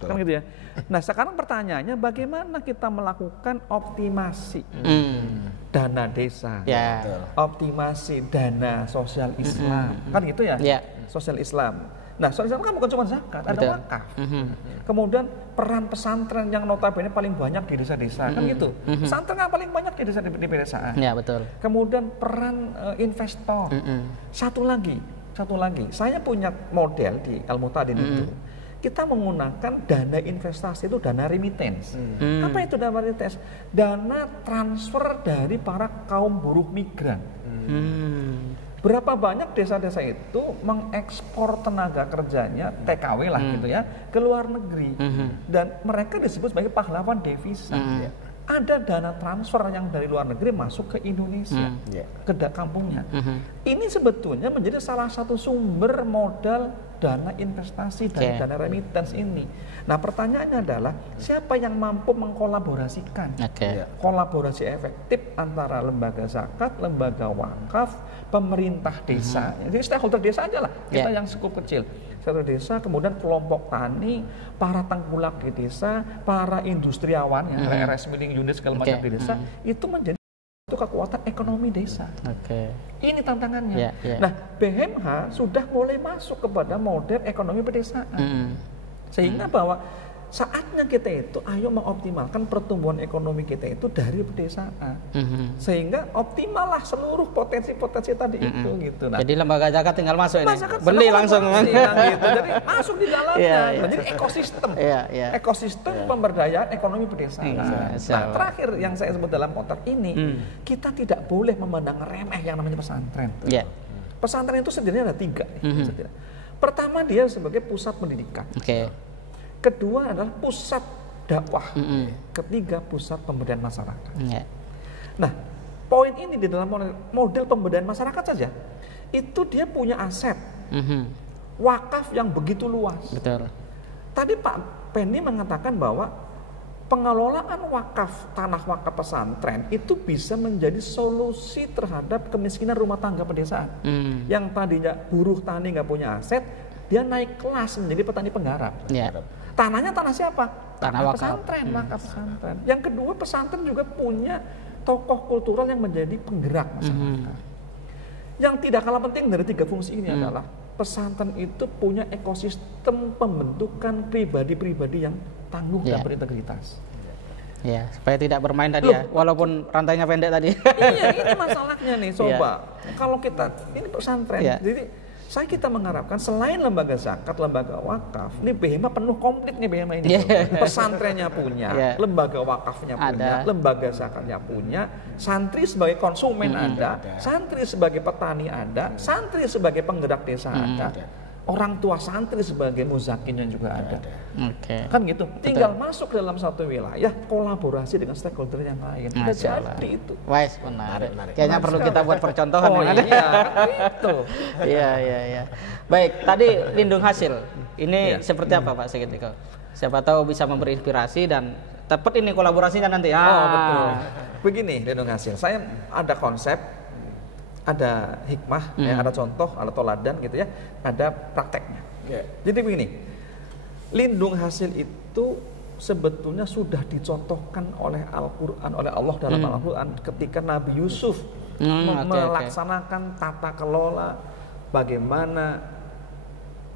Kan gitu ya. Nah sekarang pertanyaannya bagaimana kita melakukan optimasi dana desa, optimasi dana sosial Islam, kan gitu ya, sosial Islam. Nah sosial Islam kan bukan cuma zakat, ada wakaf. Kemudian peran pesantren yang notabene paling banyak di desa-desa, kan gitu. Pesantren kan paling banyak di desa di pedesaan. Ya betul. Kemudian peran investor. Satu lagi, saya punya model di Al-Mutadin itu. Kita menggunakan dana investasi itu dana remittance. Apa itu dana remittance? Dana transfer dari para kaum buruh migran. Berapa banyak desa-desa itu mengekspor tenaga kerjanya TKW lah gitu ya ke luar negeri dan mereka disebut sebagai pahlawan devisa. Ada dana transfer yang dari luar negeri masuk ke Indonesia, ke kampungnya. Ini sebetulnya menjadi salah satu sumber modal dana investasi dari dana remittance ini. Nah pertanyaannya adalah siapa yang mampu mengkolaborasikan kolaborasi efektif antara lembaga zakat, lembaga wakaf, pemerintah desa. Jadi stakeholder desa aja lah, kita yang skup kecil. Stakeholder desa, kemudian kelompok tani, para tengkulak di desa, para industriawan, RS milling unit segala macam di desa, itu menjadi itu kekuatan ekonomi desa. Ini tantangannya. Nah, BMH sudah mulai masuk kepada model ekonomi pedesaan. Sehingga bahwa saatnya kita itu ayo mengoptimalkan pertumbuhan ekonomi kita itu dari pedesaan. Sehingga optimallah seluruh potensi-potensi tadi itu gitu. Nah, jadi lembaga zakat tinggal masuk ini. Beli langsung gitu. Jadi masuk di dalamnya. Menjadi ekosistem. Ekosistem pemberdayaan ekonomi pedesaan. Nah, terakhir yang saya sebut dalam kotak ini, kita tidak boleh memandang remeh yang namanya pesantren. Pesantren itu sendirinya ada 3. Pertama dia sebagai pusat pendidikan. Kedua adalah pusat dakwah. Ketiga pusat pemberdayaan masyarakat. Nah, poin ini di dalam model pemberdayaan masyarakat saja itu dia punya aset wakaf yang begitu luas. Betul. Tadi Pak Penny mengatakan bahwa pengelolaan wakaf, tanah wakaf pesantren itu bisa menjadi solusi terhadap kemiskinan rumah tangga pedesaan. Yang tadinya buruh tani nggak punya aset, dia naik kelas menjadi petani penggarap. Tanahnya tanah siapa? Tanah pesantren, wakaf pesantren. Yang kedua, pesantren juga punya tokoh kultural yang menjadi penggerak masyarakat. Yang tidak kalah penting dari 3 fungsi ini adalah pesantren itu punya ekosistem pembentukan pribadi-pribadi yang tangguh dan berintegritas. Ya, supaya tidak bermain tadi ya, walaupun rantainya pendek tadi. Iya, ini masalahnya nih, coba. Kalau kita, ini pesantren, jadi kita mengharapkan selain lembaga zakat, lembaga wakaf, ini BHMA penuh komplit nih BHMA ini. Pesantrennya punya, lembaga wakafnya punya, lembaga zakatnya punya, santri sebagai konsumen ada, santri sebagai petani ada, santri sebagai penggerak desa ada. Orang tua santri sebagai muzakinnya juga ada. Kan gitu. Tinggal masuk dalam satu wilayah, kolaborasi dengan stakeholder yang lain. Udah jadi itu. Wais, menarik. Kayaknya perlu kita buat percontohan. Iya, kan gitu. Iya. Baik, tadi lindung hasil. Ini seperti apa Pak Seketika? Siapa tahu bisa memberi inspirasi dan tepat ini kolaborasinya nanti. Betul. Begini, lindung hasil. Saya ada konsep, ada hikmah, ada contoh, ada toladan gitu ya, ada prakteknya. Jadi begini, lindung hasil itu sebetulnya sudah dicontohkan oleh Al-Quran, oleh Allah dalam Al-Quran ketika Nabi Yusuf melaksanakan tata kelola bagaimana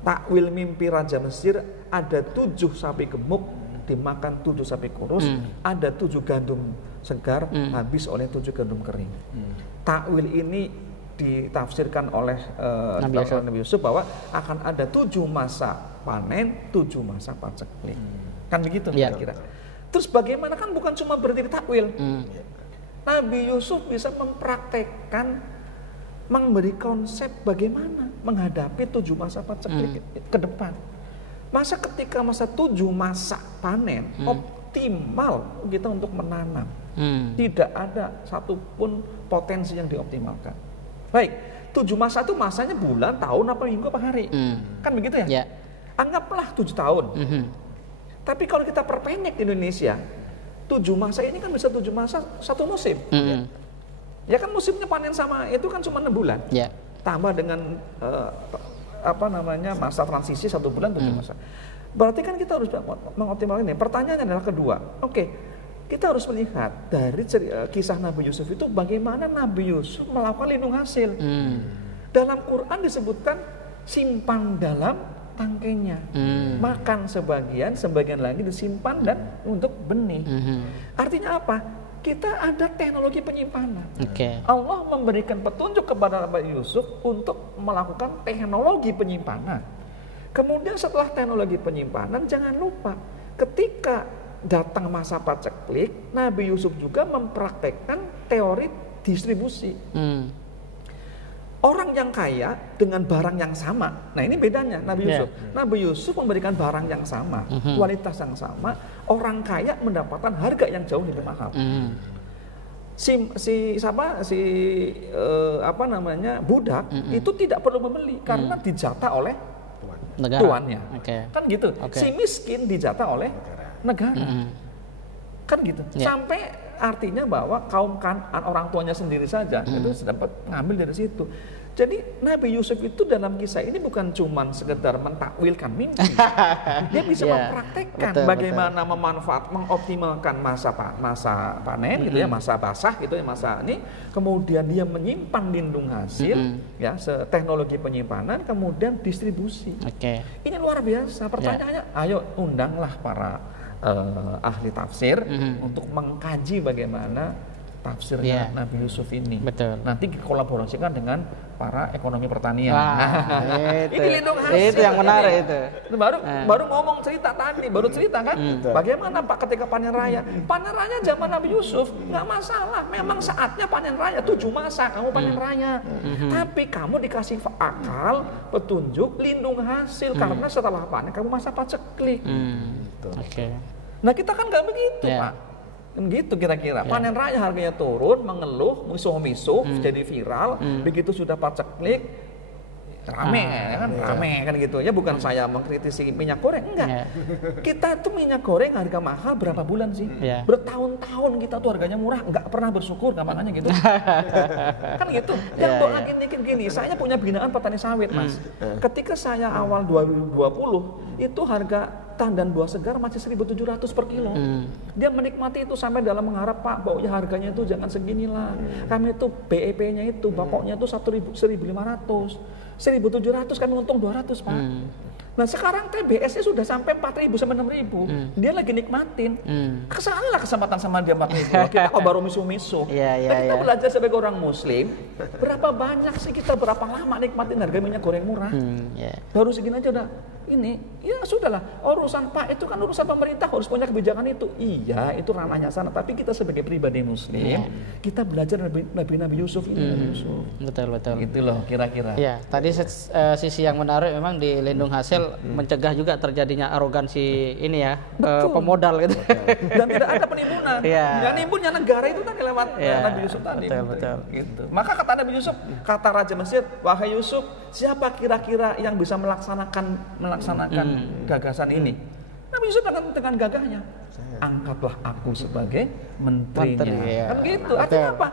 takwil mimpi Raja Mesir. Ada 7 sapi gemuk dimakan 7 sapi kurus, ada 7 gandum segar habis oleh 7 gandum kering. Takwil ini ditafsirkan oleh Nabi Yusuf bahwa akan ada 7 masa panen, 7 masa paceklik. Kan begitu kira-kira. Terus bagaimana, kan bukan cuma berhenti di takwil. Nabi Yusuf bisa mempraktekkan, memberi konsep bagaimana menghadapi 7 masa paceklik ke depan. Masa ketika masa 7 masa panen optimal kita untuk menanam. Tidak ada satupun potensi yang dioptimalkan. Baik, 7 masa itu masanya bulan, tahun, apa minggu, apa hari. Kan begitu ya? Anggaplah 7 tahun. Tapi kalau kita perpendek di Indonesia, 7 masa ini kan bisa 7 masa 1 musim. Ya kan musimnya panen sama itu kan cuma 6 bulan. Tambah dengan masa transisi 1 bulan 7 masa. Berarti kan kita harus mengoptimalkan ini. Pertanyaannya adalah kedua. Kita harus melihat dari kisah Nabi Yusuf itu bagaimana Nabi Yusuf melakukan lindung hasil. Dalam Quran disebutkan simpan dalam tangkainya, makan sebagian lagi disimpan dan untuk benih. Artinya apa? Kita ada teknologi penyimpanan. Allah memberikan petunjuk kepada Nabi Yusuf untuk melakukan teknologi penyimpanan. Kemudian setelah teknologi penyimpanan, jangan lupa ketika datang masa paceklik, Nabi Yusuf juga mempraktekkan teori distribusi. Orang yang kaya dengan barang yang sama. Nah ini bedanya Nabi Yusuf. Nabi Yusuf memberikan barang yang sama, kualitas yang sama. Orang kaya mendapatkan harga yang jauh lebih mahal. Budak itu tidak perlu membeli karena dijatah oleh tuannya. Kan gitu. Si miskin dijatah oleh negara. Kan gitu. Sampai artinya bahwa kaum Kan'an, orang tuanya sendiri saja itu dapat mengambil dari situ. Jadi Nabi Yusuf itu dalam kisah ini bukan cuma sekedar mentakwilkan mimpi. Dia bisa mempraktekkan bagaimana mengoptimalkan masa panen gitu ya, masa basah gitu ya, masa ini. Kemudian dia menyimpan lindung hasil ya, teknologi penyimpanan, kemudian distribusi. Ini luar biasa. Pertanyaannya, ayo undanglah para ahli tafsir untuk mengkaji bagaimana tafsirnya Nabi Yusuf ini. Nanti dikolaborasikan dengan para ekonomi pertanian. Ini lindung hasil. Itu yang menarik itu. Baru ngomong cerita tadi, baru cerita kan? Bagaimana Pak ketika panen raya? Panen raya zaman Nabi Yusuf nggak masalah. Memang saatnya panen raya 7 masa kamu panen raya. Tapi kamu dikasih akal, petunjuk, lindung hasil karena setelah panen kamu masa paceklik. Nah kita kan nggak begitu Pak. Kan gitu kira-kira. Panen raya harganya turun, mengeluh, misuh-misuh, jadi viral. Begitu sudah paceklik, rame kan gitu ya, bukan saya mengkritisi minyak goreng, enggak. Kita tuh minyak goreng harga mahal berapa bulan sih? Bertahun-tahun kita tuh harganya murah, nggak pernah bersyukur, gampangnya gitu. Kan gitu. Yang tuh lagi gini, saya punya binaan petani sawit, Mas. Ketika saya awal 2020 itu harga tandan buah segar masih 1.700 per kilo. Dia menikmati itu sampai dalam mengharap, Pak, pokoknya harganya itu jangan seginilah. Kami itu BEP-nya itu pokoknya itu 1.500. 1.700 kami untung 200, Pak. Nah sekarang TBS-nya sudah sampai 4.000 sampai 6.000. Dia lagi nikmatin. Kesalah kesempatan sama dia 4.000. Kita kok baru misu-misu. Kita belajar sebagai orang Muslim, berapa banyak sih kita, berapa lama nikmatin harga minyak goreng murah. Baru segini aja udah ini, ya sudahlah, urusan Pak itu kan urusan pemerintah, harus punya kebijakan itu. Iya, itu ranahnya sana. Tapi kita sebagai pribadi Muslim, kita belajar Nabi Yusuf ini. Betul. Itu loh kira-kira. Ya, tadi sisi yang menarik memang di lindung hasil mencegah juga terjadinya arogansi ini ya, pemodal gitu. Dan tidak ada penimbunan. Yang nimbunnya negara itu tadi lewat Nabi Yusuf tadi. Betul. Gitu. Maka kata Nabi Yusuf, kata Raja Mesir, wahai Yusuf, siapa kira-kira yang bisa melaksanakan gagasan ini? Nabi Yusuf dengan gagahnya, angkatlah aku sebagai menterinya. Kan gitu. Artinya apa?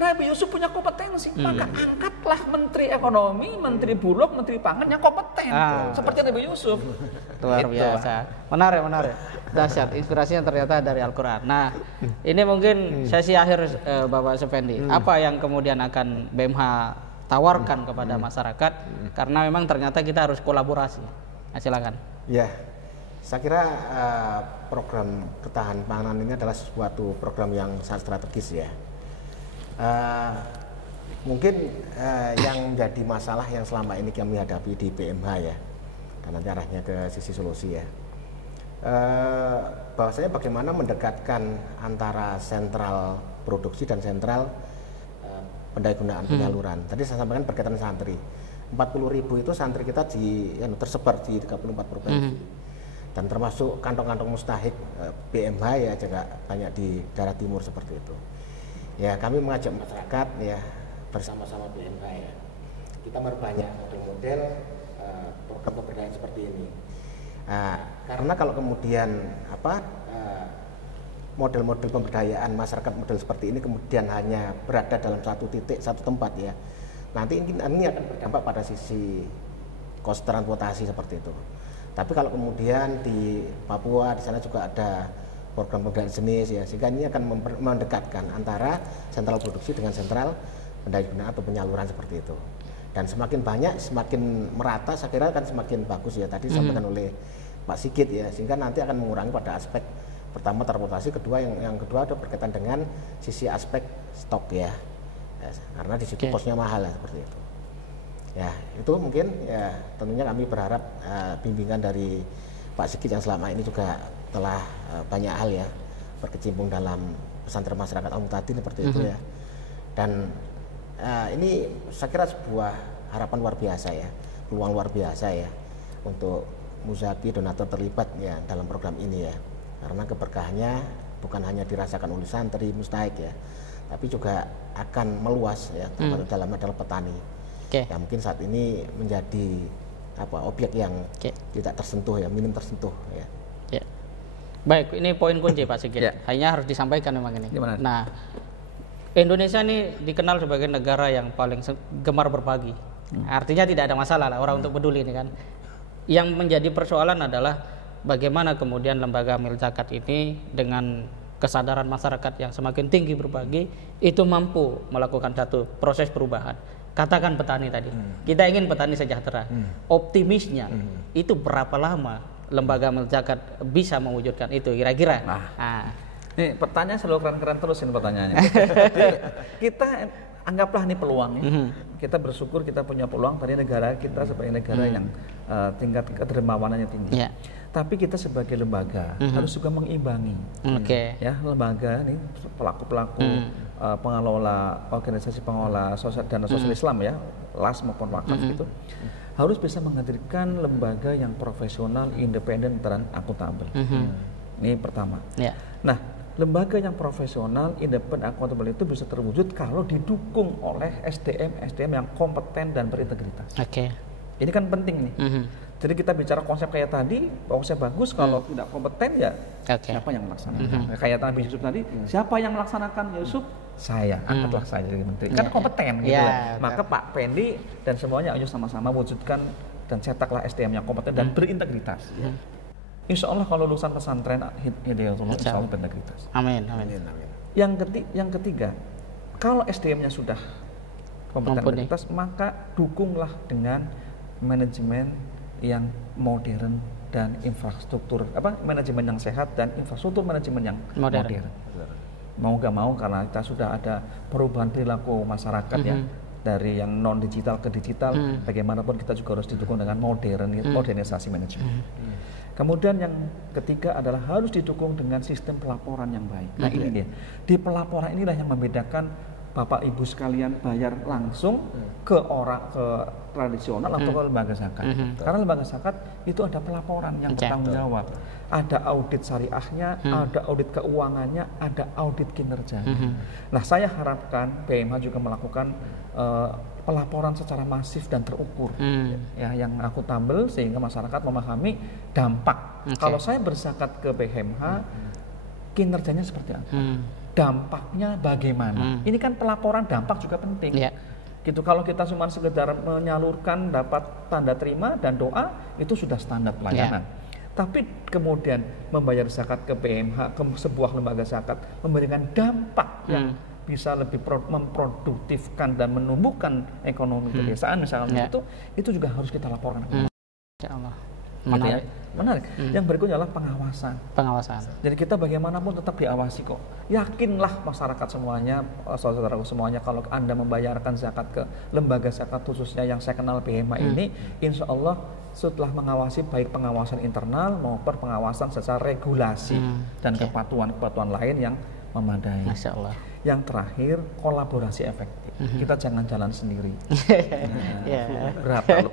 Nabi Yusuf punya kompetensi, maka angkatlah menteri ekonomi, menteri bulog, menteri pangan yang kompeten, seperti Nabi Yusuf. Luar biasa. Menarik. Dahsyat, inspirasinya ternyata dari Al-Quran. Nah, ini mungkin sesi akhir Bapak Supendi. Apa yang kemudian akan BMH tawarkan kepada masyarakat? Karena memang ternyata kita harus kolaborasi. Nah, silakan. Ya, saya kira program ketahanan pangan ini adalah suatu program yang sangat strategis ya. Mungkin yang menjadi masalah yang selama ini kami hadapi di BMH ya, dan nanti arahnya ke sisi solusi ya. Bahwasanya bagaimana mendekatkan antara sentral produksi dan sentral pendayagunaan penyaluran. Tadi saya sampaikan berkaitan santri. 40.000 itu santri kita tersebar di 34 provinsi. Dan termasuk kantong-kantong mustahik BMH ya juga banyak di daerah timur seperti itu. Ya, kami mengajak masyarakat ya bersama-sama BMH ya. Kita memperbanyak model-model program pemberdayaan seperti ini. Karena kalau kemudian model-model pemberdayaan masyarakat model seperti ini kemudian hanya berada dalam satu titik, satu tempat ya, nanti ini akan berdampak pada sisi kos transportasi seperti itu. Tapi kalau kemudian di Papua di sana juga ada program pemberdayaan jenis ya, sehingga ini akan mendekatkan antara sentral produksi dengan sentral pendayagunaan atau penyaluran seperti itu. Dan semakin banyak, semakin merata, saya kira akan semakin bagus ya. Tadi disampaikan oleh Pak Sigit ya, sehingga nanti akan mengurangi pada aspek pertama transportasi, kedua yang kedua ada berkaitan dengan sisi aspek stok ya, karena di situ kosnya mahal ya, seperti itu. Ya, itu mungkin ya tentunya kami berharap bimbingan dari Pak Sigit yang selama ini juga telah banyak hal ya berkecimpung dalam pesantren masyarakat Al-Muhtadin seperti itu ya. Dan ini saya kira sebuah harapan luar biasa ya, peluang luar biasa ya untuk Muzaki donatur terlibat ya dalam program ini ya, karena keberkahannya bukan hanya dirasakan oleh santri mustahik ya, tapi juga akan meluas ya dalam adalah petani. Ya mungkin saat ini menjadi objek yang tidak tersentuh ya, minim tersentuh ya. Baik, ini poin kunci Pak Sigit. Hanya harus disampaikan memang ini. Gimana? Nah, Indonesia ini dikenal sebagai negara yang paling gemar berbagi. Artinya tidak ada masalah lah orang untuk peduli ini kan. Yang menjadi persoalan adalah bagaimana kemudian lembaga Mil Zakat ini dengan kesadaran masyarakat yang semakin tinggi berbagi itu mampu melakukan satu proses perubahan. Katakan petani tadi, kita ingin petani sejahtera. Optimisnya itu berapa lama lembaga Mil Zakat bisa mewujudkan itu kira-kira? Nih pertanyaan selalu keren-keren terus ini pertanyaannya. Jadi, kita anggaplah ini peluang ya. Kita bersyukur kita punya peluang dari negara kita sebagai negara yang tingkat kedermawanannya tinggi. Tapi kita sebagai lembaga harus juga mengimbangi. Ya, lembaga ini pelaku-pelaku pengelola organisasi pengelola dana sosial Islam ya, LAS maupun wakaf itu harus bisa menghadirkan lembaga yang profesional, independen dan akuntabel. Ini pertama. Nah, lembaga yang profesional, independent, accountable itu bisa terwujud kalau didukung oleh SDM yang kompeten dan berintegritas. Ini kan penting nih. Jadi kita bicara konsep kayak tadi, konsep bagus, kalau tidak kompeten ya siapa yang melaksanakan? Kayak Nabi Yusuf tadi, siapa yang melaksanakan Yusuf? Saya, angkatlah saya jadi menteri. Kan kompeten gitu lah. Maka Pak Pendi dan semuanya ayo sama-sama wujudkan dan cetaklah SDM yang kompeten dan berintegritas. Insya Allah kalau lulusan pesantren Hidayatullah insya Allah berintegritas. Amin. Yang ketiga, kalau SDM-nya sudah kompeten berintegritas, maka dukunglah dengan manajemen yang modern dan infrastruktur manajemen yang sehat dan infrastruktur manajemen yang modern. Mau gak mau karena kita sudah ada perubahan perilaku masyarakat ya, dari yang non digital ke digital, bagaimanapun kita juga harus didukung dengan modernisasi manajemen. Kemudian yang ketiga adalah harus didukung dengan sistem pelaporan yang baik. Nah ini dia, di pelaporan inilah yang membedakan Bapak Ibu sekalian bayar langsung ke tradisional atau ke lembaga zakat. Karena lembaga zakat itu ada pelaporan yang bertanggung jawab. Ada audit syariahnya, ada audit keuangannya, ada audit kinerjanya. Nah, saya harapkan BMH juga melakukan pelaporan secara masif dan terukur. Ya, yang akuntabel sehingga masyarakat memahami dampak. Kalau saya berzakat ke BMH, kinerjanya seperti apa? Dampaknya bagaimana? Ini kan pelaporan dampak juga penting. Gitu, kalau kita cuma sekedar menyalurkan dapat tanda terima dan doa, itu sudah standar pelayanan. Tapi kemudian membayar zakat ke BMH, ke sebuah lembaga zakat, memberikan dampak yang bisa lebih memproduktifkan dan menumbuhkan ekonomi pedesaan misalnya, itu juga harus kita laporkan. Insya Allah. Menarik. Yang berikutnya adalah pengawasan. Jadi kita bagaimanapun tetap diawasi kok. Yakinlah masyarakat semuanya, saudara-saudaraku semuanya, kalau Anda membayarkan zakat ke lembaga zakat khususnya yang saya kenal BMH ini, insya Allah setelah mengawasi baik pengawasan internal maupun pengawasan secara regulasi dan kepatuhan lain yang memadai. Masya Allah. Yang terakhir, kolaborasi efektif. Kita jangan jalan sendiri. Berapa loh?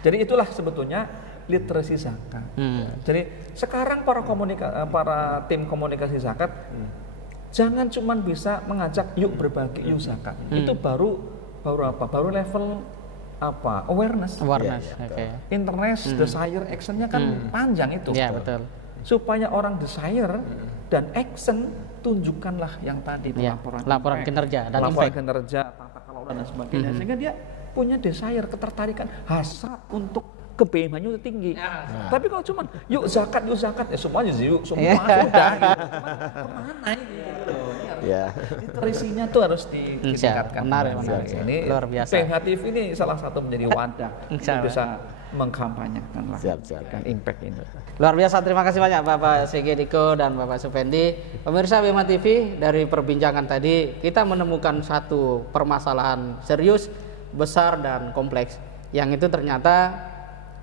Jadi itulah sebetulnya literasi zakat. Jadi sekarang para tim komunikasi zakat jangan cuma bisa mengajak yuk berbagi, yuk zakat. Itu baru apa? Baru level apa? Awareness. Interest, desire, actionnya kan panjang itu. Betul. Supaya orang desire dan action, tunjukkanlah yang tadi laporan kinerja dan laporan kinerja, tata kelola dan sebagainya, sehingga dia punya desire, ketertarikan, hasrat untuk ke BMH-nya itu tinggi. Tapi kalau cuma yuk zakat ya semuanya yuk semua sudah gitu. Kemana ini gitu loh. Literasinya tuh harus ditingkatkan. Menarik. Ini luar biasa. BMH TV ini salah satu menjadi wadah yang bisa mengkampanyekan lah kan impact ini. Luar biasa, terima kasih banyak Bapak Sigit Iko dan Bapak Supendi. Pemirsa BMH TV, dari perbincangan tadi kita menemukan satu permasalahan serius, besar dan kompleks, yang itu ternyata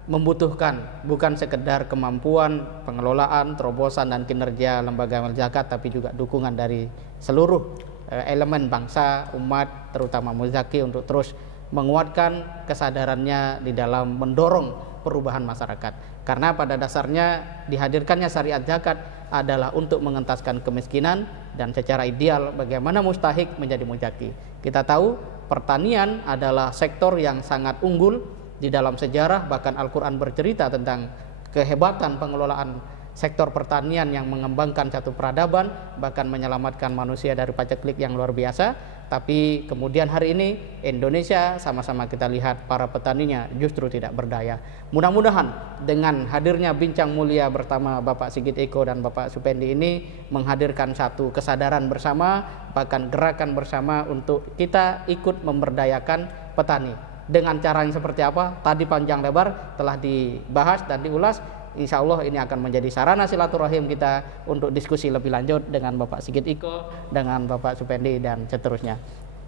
membutuhkan bukan sekedar kemampuan pengelolaan, terobosan dan kinerja lembaga zakat, tapi juga dukungan dari seluruh elemen bangsa, umat, terutama muzaki untuk terus menguatkan kesadarannya di dalam mendorong perubahan masyarakat. Karena pada dasarnya dihadirkannya syariat zakat adalah untuk mengentaskan kemiskinan dan secara ideal bagaimana mustahik menjadi muzaki. Kita tahu pertanian adalah sektor yang sangat unggul di dalam sejarah, bahkan Al-Quran bercerita tentang kehebatan pengelolaan sektor pertanian yang mengembangkan satu peradaban, bahkan menyelamatkan manusia dari paceklik yang luar biasa. Tapi kemudian hari ini Indonesia sama-sama kita lihat para petaninya justru tidak berdaya. Mudah-mudahan dengan hadirnya bincang mulia bersama Bapak Sigit Iko dan Bapak Supendi ini menghadirkan satu kesadaran bersama, bahkan gerakan bersama untuk kita ikut memberdayakan petani. Dengan cara yang seperti apa? Tadi panjang lebar telah dibahas dan diulas. Insya Allah ini akan menjadi sarana silaturahim kita untuk diskusi lebih lanjut dengan Bapak Sigit Iko, dengan Bapak Supendi dan seterusnya.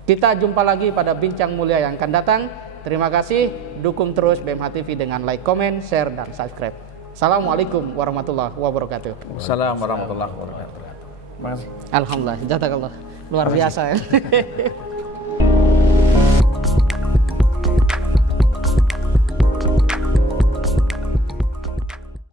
Kita jumpa lagi pada bincang mulia yang akan datang. Terima kasih, dukung terus BMH TV dengan like, comment, share, dan subscribe. Assalamualaikum warahmatullahi wabarakatuh. Assalamualaikum warahmatullahi wabarakatuh. Alhamdulillah, jazakallah. Luar biasa ya.